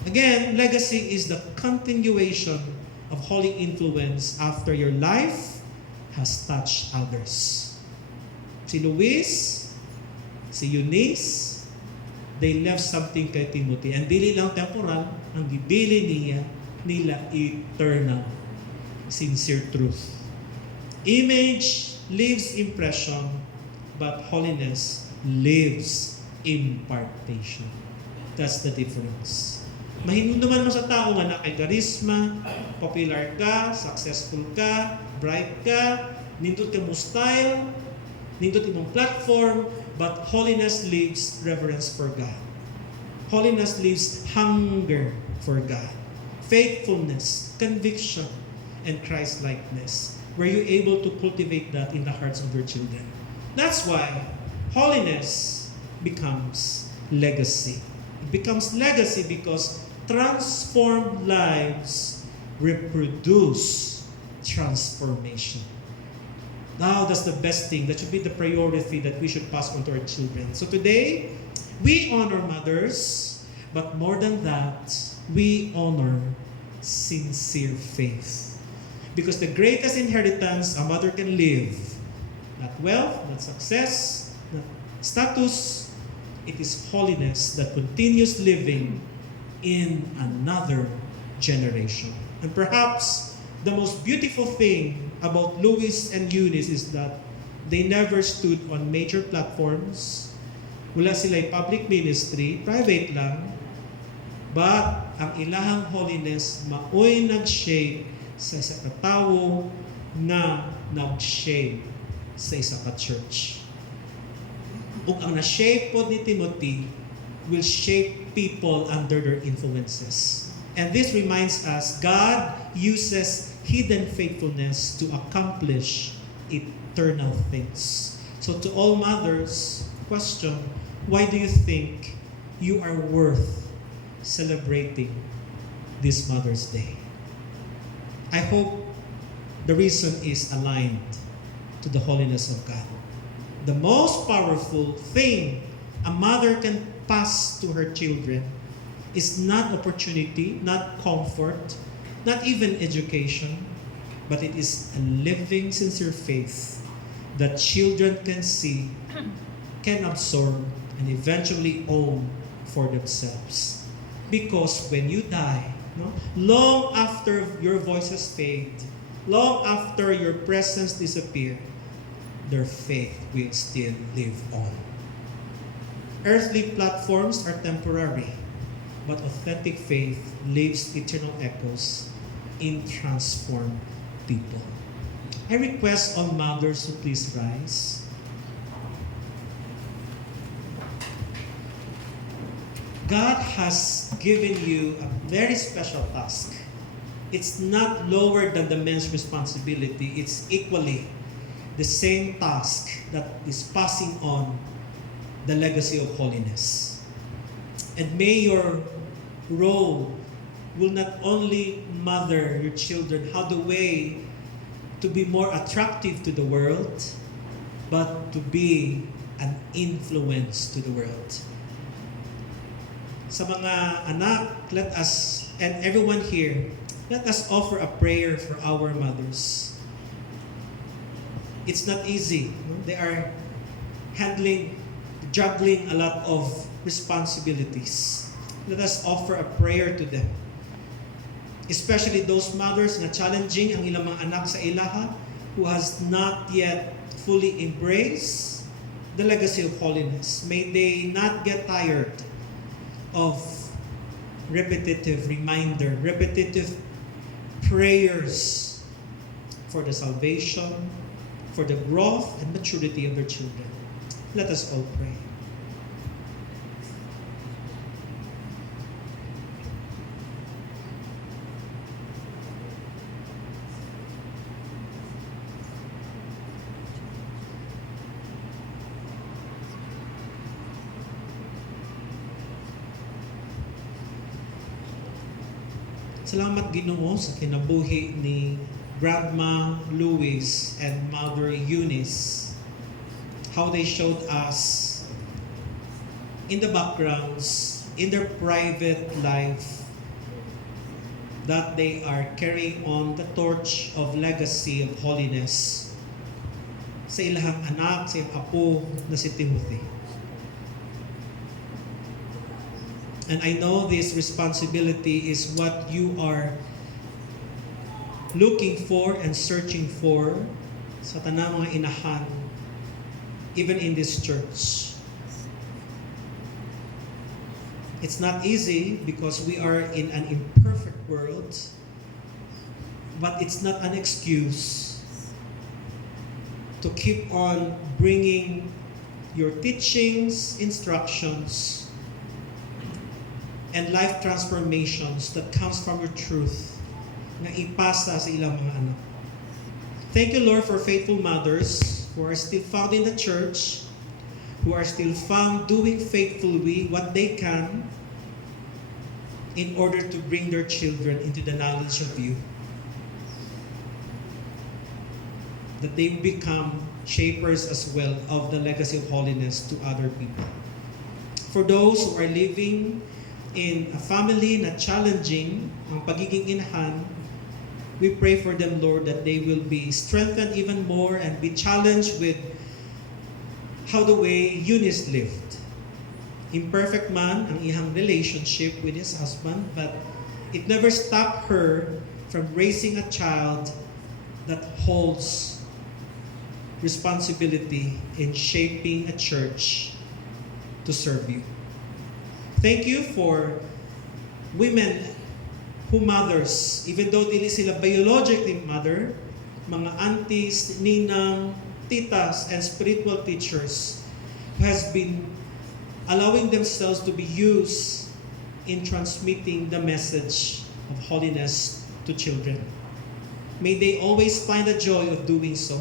Again, legacy is the continuation of holy influence after your life has touched others. Si Luis, si Eunice, they left something kay Timothy. And dili lang temporal, ang gibili nila eternal. Sincere truth. Image leaves impression, but holiness lives impartation. That's the difference. Mahinumduman mo sa tao nga na kay charisma, popular ka, successful ka, bright ka, nindot ka mo style, nindot imong platform, but holiness leaves reverence for God. Holiness leaves hunger for God. Faithfulness, conviction, and Christ-likeness. Were you able to cultivate that in the hearts of your children? That's why holiness becomes legacy. It becomes legacy because transformed lives reproduce transformation. Now, that's the best thing. That should be the priority that we should pass on to our children. So today, we honor mothers, but more than that, we honor sincere faith. Because the greatest inheritance a mother can leave, not wealth, not success, not status, it is holiness that continues living in another generation. And perhaps the most beautiful thing about Luis and Eunice is that they never stood on major platforms. Wala sila'y public ministry, private lang. But ang ilahang holiness maoy nag-shape sa isa ka tawo na nag-shape sa isa ka church. Ug ang na-shape po ni Timothy will shape people under their influences. And this reminds us, God uses hidden faithfulness to accomplish eternal things. So to all mothers, question, why do you think you are worth celebrating this Mother's Day? I hope the reason is aligned to the holiness of God. The most powerful thing a mother can pass to her children is not opportunity, not comfort, not even education, but it is a living, sincere faith that children can see, can absorb, and eventually own for themselves. Because when you die, long after your voices fade, long after your presence disappear, their faith will still live on. Earthly platforms are temporary, but authentic faith leaves eternal echoes in transformed people. I request all mothers to please rise. God has given you a very special task. It's not lower than the men's responsibility. It's equally the same task that is passing on the legacy of holiness. And may your role will not only mother your children how the way to be more attractive to the world, but to be an influence to the world. Sa mga anak, let us, and everyone here, let us offer a prayer for our mothers. It's not easy. They are juggling a lot of responsibilities. Let us offer a prayer to them. Especially those mothers na challenging ang ilang mga anak sa ilaha who has not yet fully embraced the legacy of holiness. May they not get tired of repetitive reminder, repetitive prayers for the salvation, for the growth and maturity of their children. Let us all pray. Salamat Ginoo sa kinabuhi ni Grandma Luis and Mother Eunice. How they showed us in the backgrounds, in their private life, that they are carrying on the torch of legacy of holiness sa ilahang anak, sa iyang apo na si Timothy. And I know this responsibility is what you are looking for and searching for sa tanang mga inahan, even in this church. It's not easy because we are in an imperfect world, but it's not an excuse to keep on bringing your teachings, instructions, and life transformations that comes from your truth na ipasa sa ilang mga anak. Thank you, Lord, for faithful mothers who are still found in the church, who are still found doing faithfully what they can in order to bring their children into the knowledge of you. That they become shapers as well of the legacy of holiness to other people. For those who are living in a family na challenging ang pagiging inahan, we pray for them, Lord, that they will be strengthened even more and be challenged with how the way Eunice lived. Imperfect man ang iyang relationship with his husband, but it never stopped her from raising a child that holds responsibility in shaping a church to serve you. Thank you for women who mothers, even though dili sila biologically mother, mga aunties, ninang, titas, and spiritual teachers who has been allowing themselves to be used in transmitting the message of holiness to children. May they always find the joy of doing so.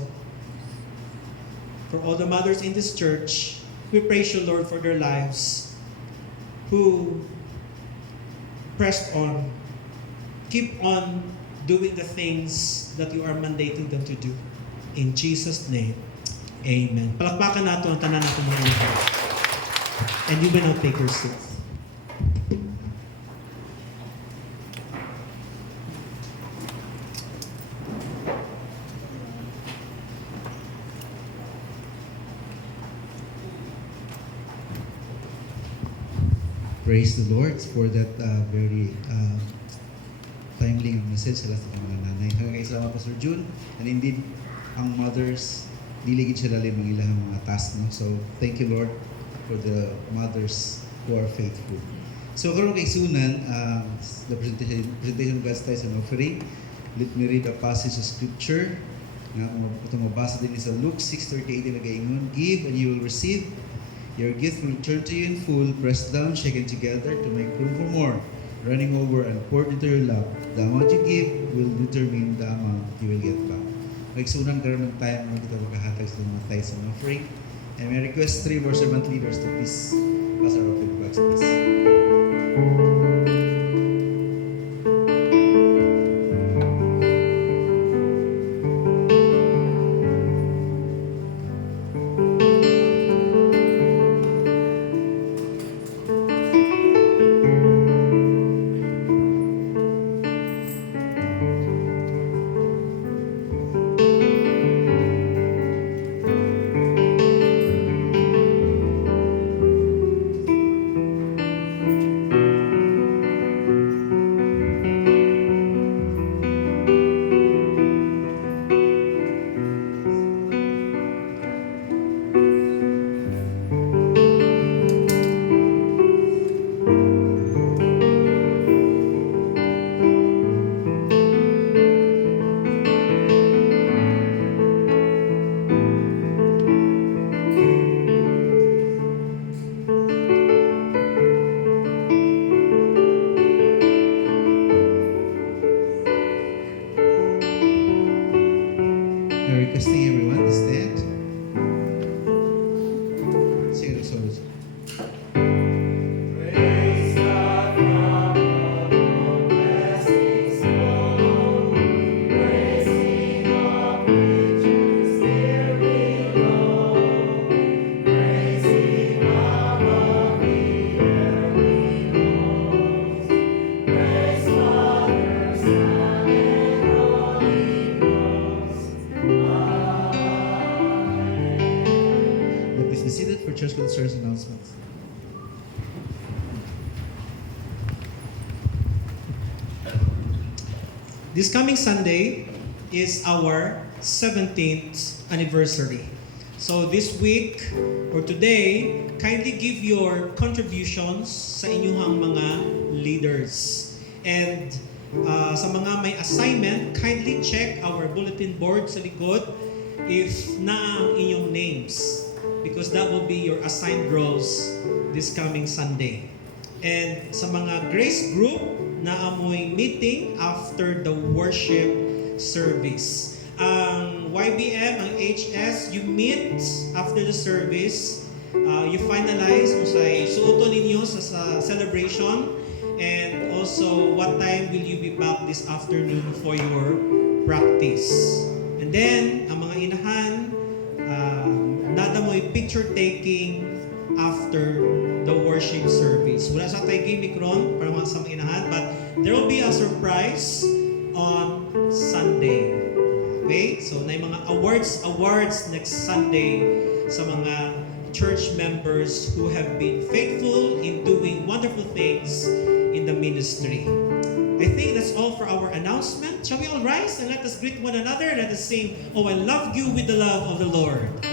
For all the mothers in this church, we praise you, Lord, for their lives, who pressed on, keep on doing the things that you are mandating them to do. In Jesus' name, amen. Palakpakan nato ang tanan natin mga ito. And you may now take your seat. Praise the Lord for that very timely message sa lahat ng mga nanay. Hanggang sa mga Pastor June, and indeed, ang mothers, diligid sila rin ang ilang mga task. No? So, thank you, Lord, for the mothers who are faithful. So, karoon kay Sunan, the presentation of God's tithes and offering. Let me read a passage of scripture. Ito mabasa din sa Luke 6:38 na gaingon, give and you will receive. Your gift will return to you in full, pressed down, shaken together to make room for more, running over and poured into your lap. The amount you give will determine the amount you will get back. Magsunan karoon ng time na dito magkahatag sa mga tithes and offering. And may request 3 more servant leaders to please pass our offering bags, please. We're requesting everyone to stand. Sing the song. Praise God from above, blessings flow. Praise King of creatures here below. Praise Him above the heavenly hosts. Praise Father, Son, and Holy Ghost. seated for church culture's announcements. This coming Sunday is our 17th anniversary. So this week or today, kindly give your contributions sa inyong mga leaders. And sa mga may assignment, kindly check our bulletin board sa likod if na ang inyong names, because that will be your assigned roles this coming Sunday. And sa mga grace group na amoy meeting after the worship service. Ang YBM, ang HS, you meet after the service. You finalize kung sa suoto ninyo sa celebration, and also what time will you be back this afternoon for your practice. And then, ang mga inahan, nadamoy picture taking after the worship service. Wala sa tayo gimmick ron para mga sa mga inahan, but there will be a surprise on Sunday. Okay? So, na yung mga awards next Sunday sa mga church members who have been faithful in doing wonderful things in the ministry. I think that's all for our announcement. Shall we all rise and let us greet one another? Let us sing, "Oh, I love you with the love of the Lord." I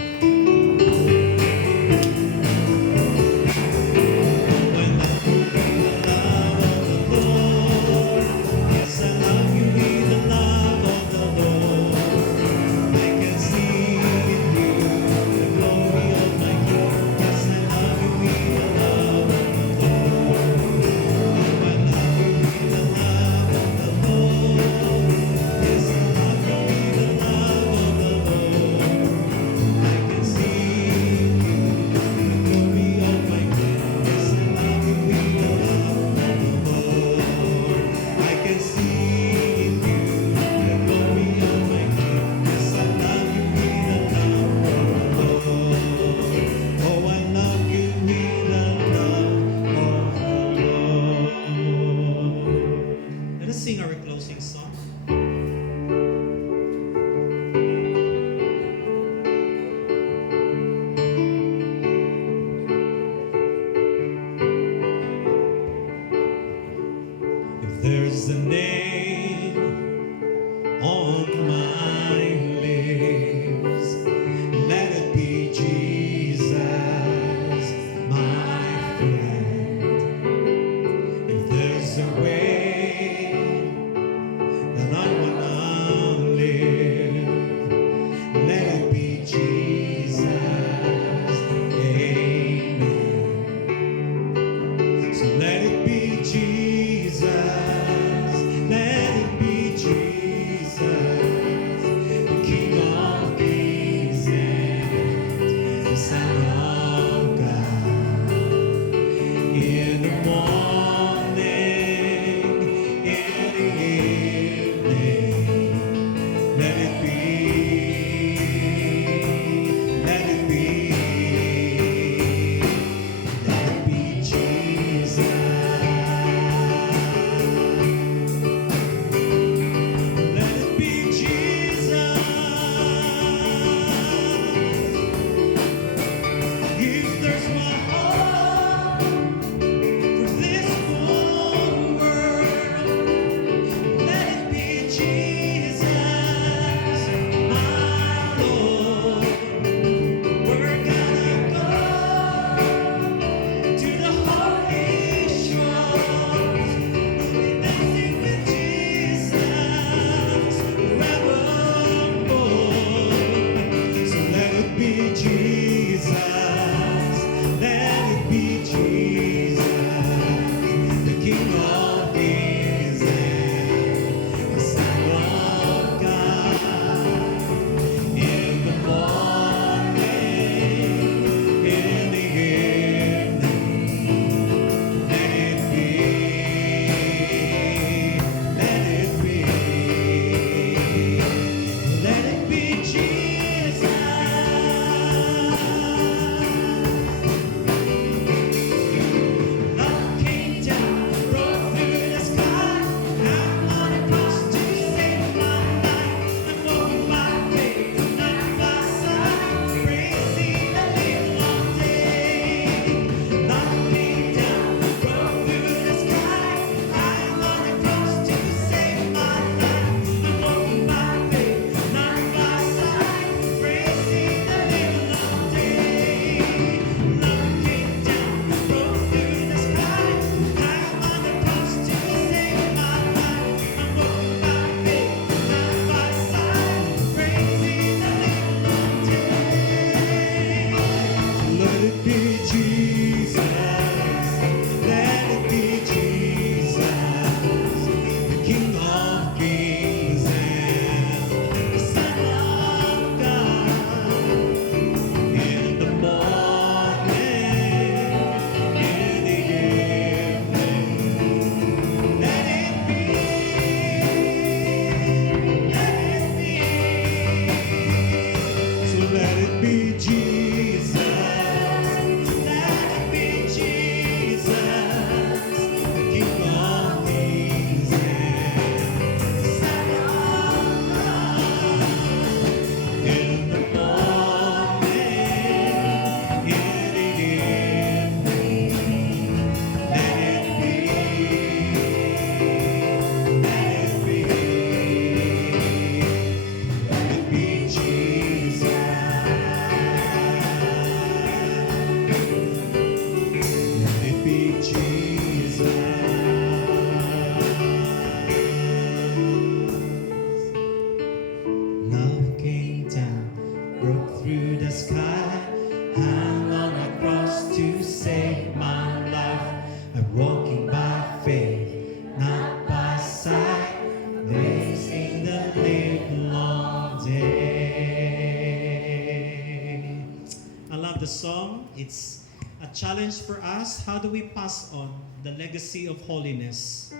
love the song. It's a challenge for us. How do we pass on the legacy of holiness?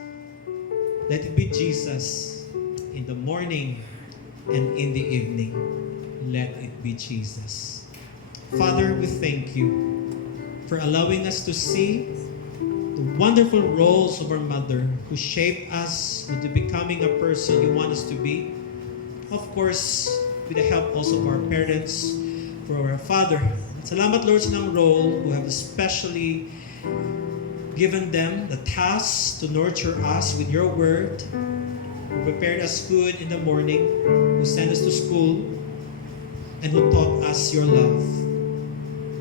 Let it be Jesus in the morning and in the evening. Let it be Jesus. Father, we thank you for allowing us to see the wonderful roles of our mother who shaped us into becoming a person you want us to be. Of course, with the help also of our parents, for our father. Salamat Lord sa ng role who have especially given them the task to nurture us with your word, who prepared us good in the morning, who sent us to school, and who taught us your love,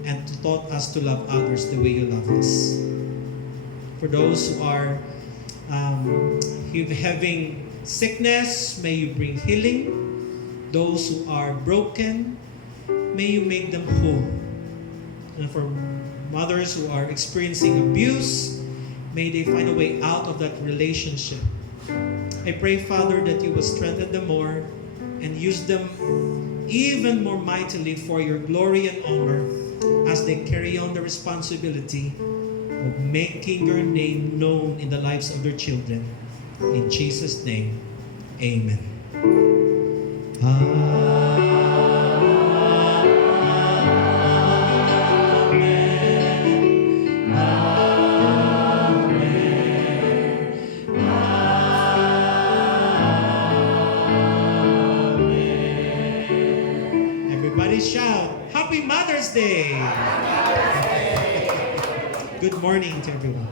and taught us to love others the way you love us. For those who are having sickness, may you bring healing. Those who are broken, may you make them whole. And for mothers who are experiencing abuse, may they find a way out of that relationship. I pray, Father, that you will strengthen them more and use them even more mightily for your glory and honor as they carry on the responsibility of making your name known in the lives of their children. In Jesus' name, amen. Everybody shout, Happy Mother's Day! Good morning to everyone.